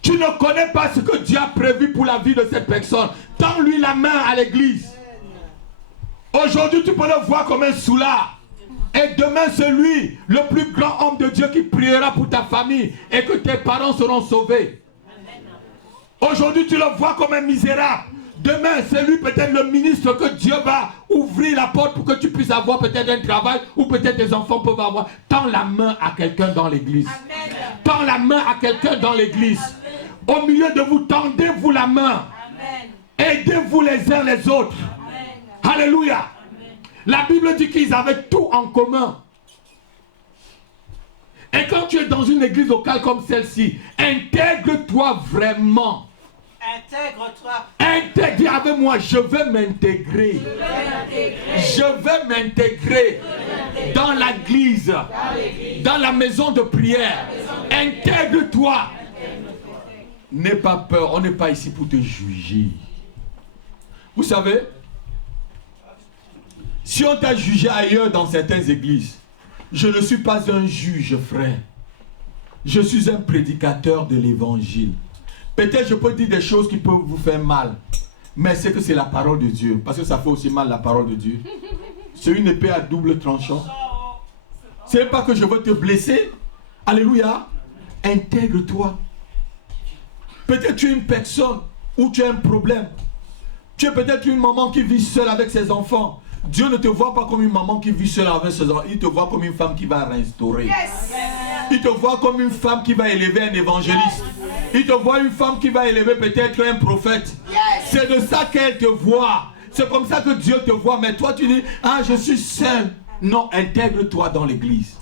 Tu ne connais pas ce que Dieu a prévu pour la vie de cette personne. Tends-lui la main à l'église. Aujourd'hui, tu peux le voir comme un soulard. Et demain, c'est lui, le plus grand homme de Dieu qui priera pour ta famille et que tes parents seront sauvés. Aujourd'hui, tu le vois comme un misérable. Demain, c'est lui peut-être le ministre que Dieu va ouvrir la porte pour que tu puisses avoir peut-être un travail ou peut-être tes enfants peuvent avoir. Tends la main à quelqu'un dans l'église. Tends la main à quelqu'un dans l'église. Au milieu de vous, tendez-vous la main. Aidez-vous les uns les autres. Alléluia. La Bible dit qu'ils avaient tout en commun. Et quand tu es dans une église locale comme celle-ci, intègre-toi vraiment. Intègre-toi. Dis avec moi, je vais m'intégrer. Je vais m'intégrer dans l'église, dans la maison de prière. Intègre-toi. N'aie pas peur, on n'est pas ici pour te juger. Vous savez, si on t'a jugé ailleurs dans certaines églises, je ne suis pas un juge, frère. Je suis un prédicateur de l'évangile. Peut-être je peux dire des choses qui peuvent vous faire mal, mais c'est que c'est la parole de Dieu, parce que ça fait aussi mal la parole de Dieu. C'est une épée à double tranchant. C'est pas que je veux te blesser. Alléluia. Intègre-toi. Peut-être tu es une personne où tu as un problème. Tu es peut-être une maman qui vit seule avec ses enfants. Dieu ne te voit pas comme une maman qui vit seule avec ses enfants. Il te voit comme une femme qui va restaurer. Il te voit comme une femme qui va élever un évangéliste. Il te voit une femme qui va élever peut-être un prophète. C'est de ça qu'elle te voit. C'est comme ça que Dieu te voit. Mais toi tu dis, ah je suis seul. Non, intègre-toi dans l'église.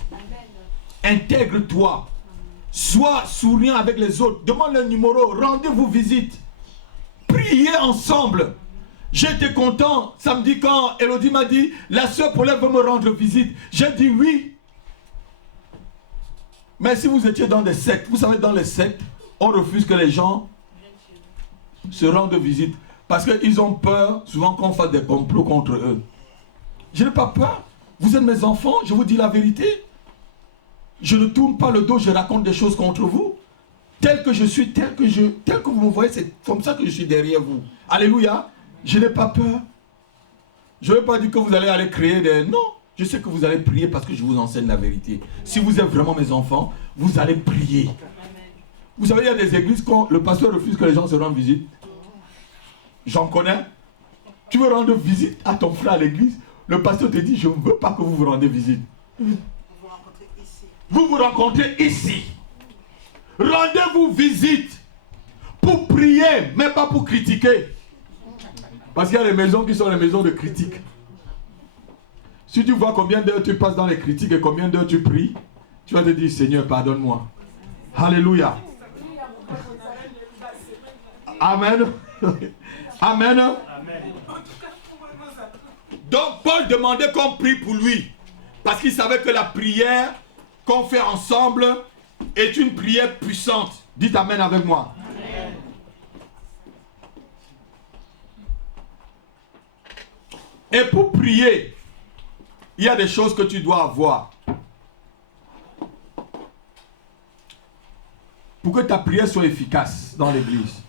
Intègre-toi. Sois souriant avec les autres. Demande le numéro. Rendez-vous visite. Priez ensemble. J'étais content samedi quand Elodie m'a dit, la soeur Paulette veut me rendre visite. J'ai dit oui. Mais si vous étiez dans des sectes, vous savez, dans les sectes, on refuse que les gens se rendent visite. Parce qu'ils ont peur, souvent qu'on fasse des complots contre eux. Je n'ai pas peur. Vous êtes mes enfants, je vous dis la vérité. Je ne tourne pas le dos, je raconte des choses contre vous. Tel que je suis, tel que vous me voyez, c'est comme ça que je suis derrière vous. Alléluia. Je n'ai pas peur. Je ne veux pas dire que vous allez aller créer des... Non, je sais que vous allez prier parce que je vous enseigne la vérité. Si vous êtes vraiment mes enfants, vous allez prier. Vous savez, il y a des églises quand le pasteur refuse que les gens se rendent visite. J'en connais. Tu veux rendre visite à ton frère à l'église, le pasteur te dit, je ne veux pas que vous vous rendez visite. Vous vous rencontrez ici. Rendez-vous visite pour prier, mais pas pour critiquer. Parce qu'il y a des maisons qui sont les maisons de critique. Si tu vois combien d'heures tu passes dans les critiques et combien d'heures tu pries, tu vas te dire, Seigneur, pardonne-moi. Alléluia. Amen. Amen. Donc Paul demandait qu'on prie pour lui. Parce qu'il savait que la prière qu'on fait ensemble est une prière puissante. Dites Amen avec moi. Amen. Et pour prier, il y a des choses que tu dois avoir. Pour que ta prière soit efficace dans l'église,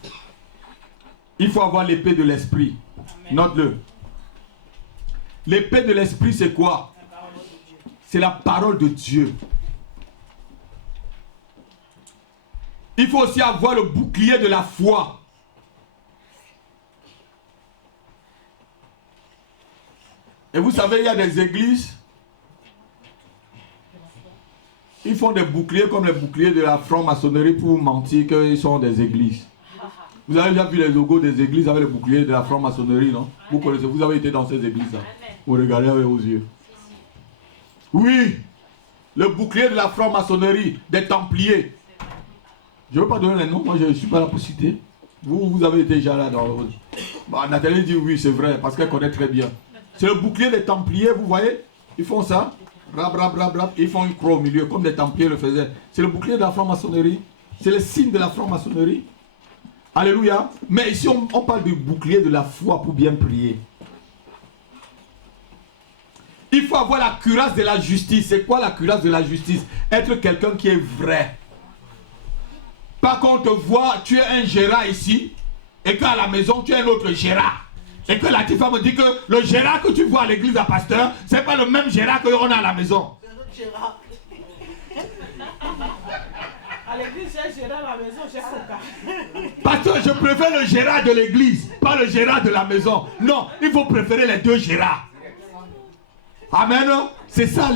il faut avoir l'épée de l'esprit. Note-le. L'épée de l'esprit, c'est quoi? C'est la parole de Dieu. Il faut aussi avoir le bouclier de la foi. Et vous savez, il y a des églises, ils font des boucliers comme les boucliers de la franc-maçonnerie pour mentir qu'ils sont des églises. Vous avez déjà vu les logos des églises avec les boucliers de la franc-maçonnerie, non? Vous connaissez, vous avez été dans ces églises-là. Vous regardez avec vos yeux. Oui, le bouclier de la franc-maçonnerie, des Templiers. Je ne veux pas donner les noms, moi je ne suis pas là pour citer. Vous avez été déjà là dans le... Bah, Nathalie dit oui, c'est vrai, parce qu'elle connaît très bien. C'est le bouclier des Templiers, vous voyez? Ils font ça. Ils font une croix au milieu, comme les Templiers le faisaient. C'est le bouclier de la franc-maçonnerie. C'est le signe de la franc-maçonnerie. Alléluia. Mais ici, on parle du bouclier de la foi pour bien prier. Il faut avoir la cuirasse de la justice. C'est quoi la cuirasse de la justice? Être quelqu'un qui est vrai. Pas qu'on te voit, tu es un Gérard ici, et qu'à la maison, tu es un autre Gérard. Et que la petite femme me dit que le Gérard que tu vois à l'église à pasteur, c'est pas le même Gérard qu'on a à la maison. C'est un autre Gérard. À l'église, j'ai Gérard à la maison, j'ai Foka. Pasteur, je préfère le Gérard de l'église, pas le Gérard de la maison. Non, il faut préférer les deux Gérards. Amen. C'est ça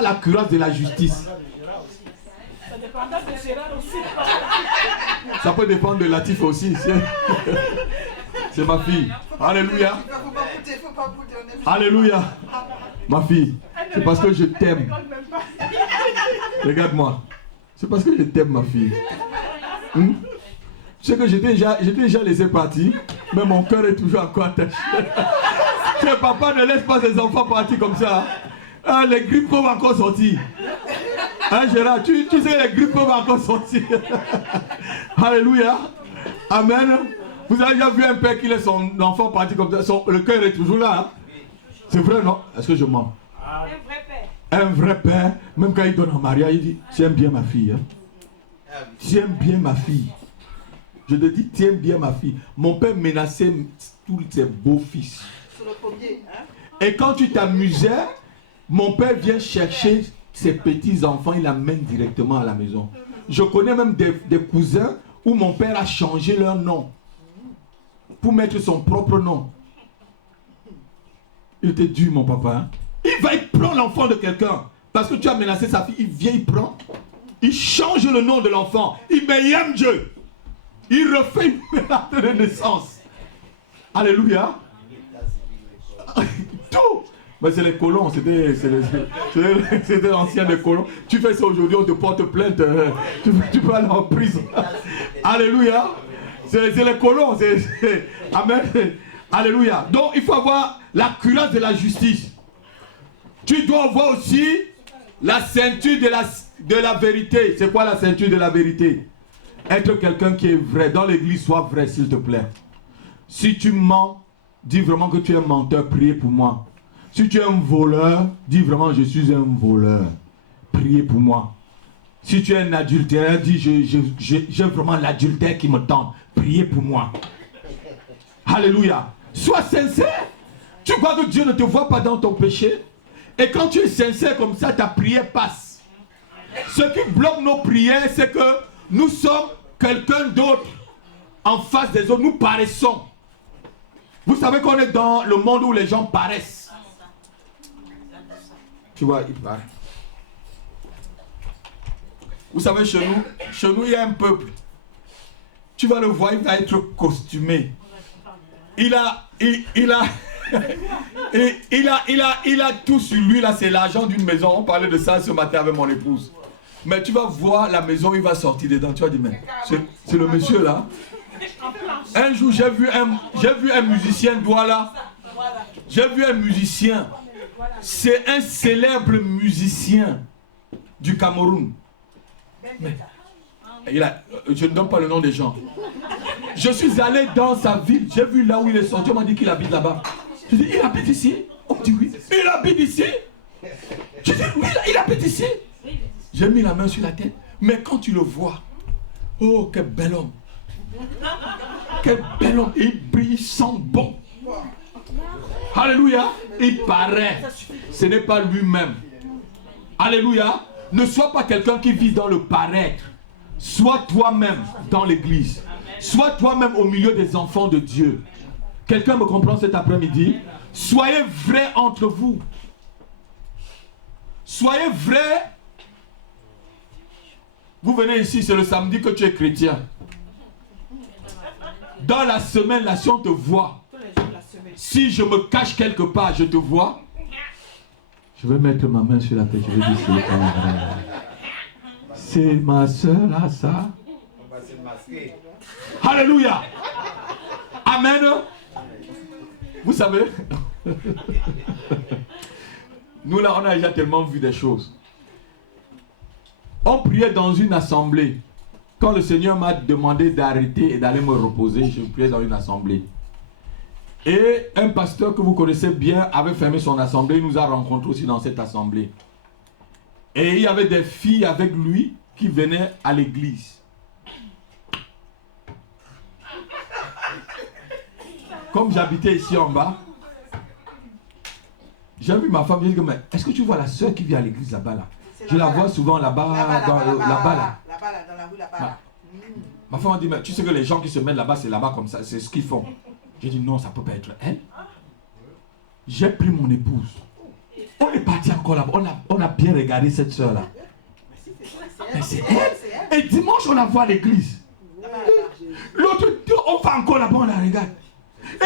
la cuirasse de la justice. Ça dépend de Gérard aussi. Ça peut dépendre de Latif aussi. C'est ma fille. Alléluia. Faut pas bouder, Alléluia. Ma fille, c'est parce que je t'aime. Regarde-moi. C'est parce que je t'aime, ma fille. Tu sais que j'étais déjà laissé partir, mais mon cœur est toujours encore attaché. Tu sais, papa ne laisse pas ses enfants partir comme ça. Ah, les grippes peuvent encore sortir. Hein, Gérard, tu sais, les grippes peuvent encore sortir. Alléluia. Amen. Vous avez déjà vu un père qui laisse son enfant partir comme ça, le cœur est toujours là. Hein? C'est vrai, non? Est-ce que je mens? Un vrai père. Un vrai père, même quand il donne en mariage, il dit, tu aimes bien ma fille. Hein? Tu aimes bien ma fille. Je te dis, tu aimes bien ma fille. Mon père menaçait tous ses beaux-fils. Sur le premier, hein? Et quand tu t'amusais, mon père vient chercher ses petits-enfants, il l'amène directement à la maison. Je connais même des cousins où mon père a changé leur nom pour mettre son propre nom. Il était dur, mon papa. Hein? Il prend l'enfant de quelqu'un. Parce que tu as menacé sa fille, il vient, il prend. Il change le nom de l'enfant. Il aime Dieu. Il refait une acte de naissance. Alléluia. Tout. Mais c'est les colons. C'était l'ancien des colons. Tu fais ça aujourd'hui, on te porte plainte. Tu peux aller en prison. Alléluia. C'est les colons. Amen. Alléluia. Donc il faut avoir la cuirasse de la justice. Tu dois avoir aussi la ceinture de la vérité. C'est quoi la ceinture de la vérité? Être quelqu'un qui est vrai. Dans l'église, sois vrai, s'il te plaît. Si tu mens, dis vraiment que tu es un menteur. Priez pour moi. Si tu es un voleur, dis vraiment je suis un voleur. Priez pour moi. Si tu es un adultère, dis j'ai vraiment l'adultère qui me tente. Priez pour moi. Alléluia. Sois sincère. Tu crois que Dieu ne te voit pas dans ton péché? Et quand tu es sincère comme ça, ta prière passe. Ce qui bloque nos prières, c'est que nous sommes quelqu'un d'autre en face des autres. Nous paraissons. Vous savez qu'on est dans le monde où les gens paraissent. Tu vois, il paraît. Vous savez, chez nous, il y a un peuple. Tu vas le voir, il va être costumé. Il a tout sur lui, là, c'est l'argent d'une maison. On parlait de ça ce matin avec mon épouse. Mais tu vas voir la maison, il va sortir dedans. Tu vas dire, mais c'est le monsieur là. Un jour, j'ai vu un musicien, Douala. J'ai vu un musicien. C'est un célèbre musicien du Cameroun. Mais, je ne donne pas le nom des gens. Je suis allé dans sa ville. J'ai vu là où il est sorti. On m'a dit qu'il habite là-bas. Je dis, il habite ici? On me dit oui. Il habite ici? Je dis, oui, il habite ici. J'ai mis la main sur la tête. Mais quand tu le vois, oh, quel bel homme. Quel bel homme. Il brille, il sent bon. Alléluia. Il paraît. Ce n'est pas lui-même. Alléluia. Ne sois pas quelqu'un qui vit dans le paraître. Sois toi-même dans l'église. Sois toi-même au milieu des enfants de Dieu. Quelqu'un me comprend cet après-midi? Soyez vrais entre vous. Soyez vrais. Vous venez ici, c'est le samedi que tu es chrétien. Dans la semaine, là, si on te voit, Tous les jours de la semaine. si je me cache quelque part, je te vois, je vais mettre ma main sur la tête, je vais dire c'est ma soeur là, ça. On va se masquer. Alléluia. Amen. Vous savez, nous là, on a déjà tellement vu des choses. On priait dans une assemblée. Quand le Seigneur m'a demandé d'arrêter et d'aller me reposer, je priais dans une assemblée. Et un pasteur que vous connaissez bien avait fermé son assemblée. Il nous a rencontrés aussi dans cette assemblée. Et il y avait des filles avec lui qui venaient à l'église. Comme j'habitais ici en bas, j'ai vu ma femme, j'ai dit, mais est-ce que tu vois la soeur qui vient à l'église là-bas là? Je la vois souvent là-bas, là-bas là. Là-bas, dans la rue, là-bas. Ma femme a dit, mais tu sais que les gens qui se mettent là-bas, c'est là-bas comme ça, c'est ce qu'ils font. J'ai dit, non, ça ne peut pas être elle. J'ai pris mon épouse. On est parti encore là-bas, on a bien regardé cette soeur-là. Mais c'est elle. Et dimanche, on la voit à l'église. L'autre, on va encore là-bas, on la regarde.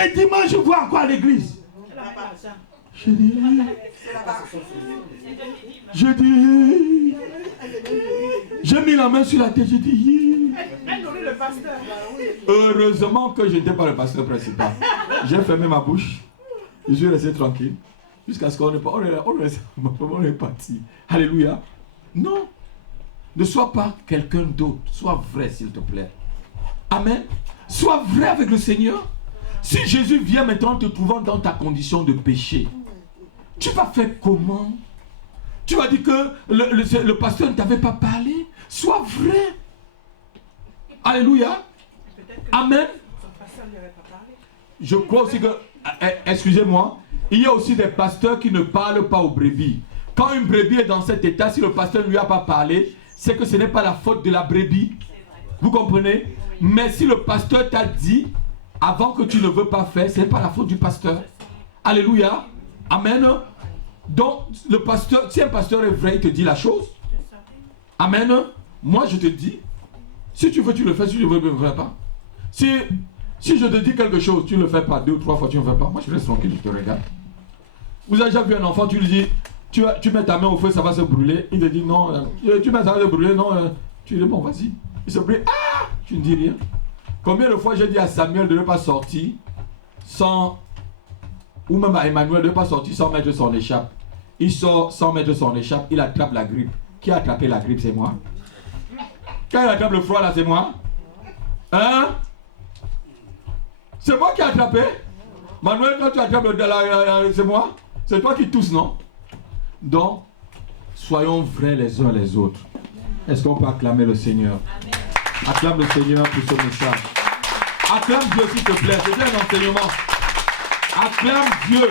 Et dimanche, je vois encore à l'église. Je dis, j'ai mis la main sur la tête, j'ai dit, Elle nourrit le pasteur. heureusement que je n'étais pas le pasteur principal. J'ai fermé ma bouche, je suis resté tranquille, jusqu'à ce qu'on est parti. Alléluia. Non, ne sois pas quelqu'un d'autre, sois vrai s'il te plaît. Amen. Sois vrai avec le Seigneur. Si Jésus vient maintenant te trouvant dans ta condition de péché, tu vas faire comment? Tu vas dire que le pasteur ne t'avait pas parlé? Sois vrai. Alléluia. Amen. Je crois aussi que, excusez-moi, il y a aussi des pasteurs qui ne parlent pas aux brebis. Quand une brebis est dans cet état, si le pasteur ne lui a pas parlé, c'est que ce n'est pas la faute de la brebis. Vous comprenez? Mais si le pasteur t'a dit, avant que tu ne veux pas faire, ce n'est pas la faute du pasteur. Alléluia. Amen. Donc, le pasteur, si un pasteur est vrai, il te dit la chose. Amen. Moi, je te dis, si tu veux, tu le fais. Si tu ne veux, tu ne le fais pas. Si je te dis quelque chose, tu ne le fais pas 2 ou 3 fois, tu ne le fais pas. Moi, je reste tranquille, je te regarde. Vous avez déjà vu un enfant, tu lui dis, tu mets ta main au feu, ça va se brûler. Il te dit non. Tu mets ça va se brûler, non. Tu lui dis, bon, vas-y. Il se brûle. Ah! Tu ne dis rien. Combien de fois j'ai dit à Samuel de ne pas sortir sans, ou même à Emmanuel de ne pas sortir sans mettre son écharpe. Il sort sans mettre son écharpe, il attrape la grippe. Qui a attrapé la grippe? C'est moi. Quand il attrape le froid là, c'est moi. Hein? C'est moi qui ai attrapé. Manuel, quand tu attrapes c'est moi. C'est toi qui tousse, non? Donc, soyons vrais les uns les autres. Est-ce qu'on peut acclamer le Seigneur? Amen. Acclame le Seigneur pour ce message. Acclame Dieu s'il te plaît. C'est un enseignement. Acclame Dieu.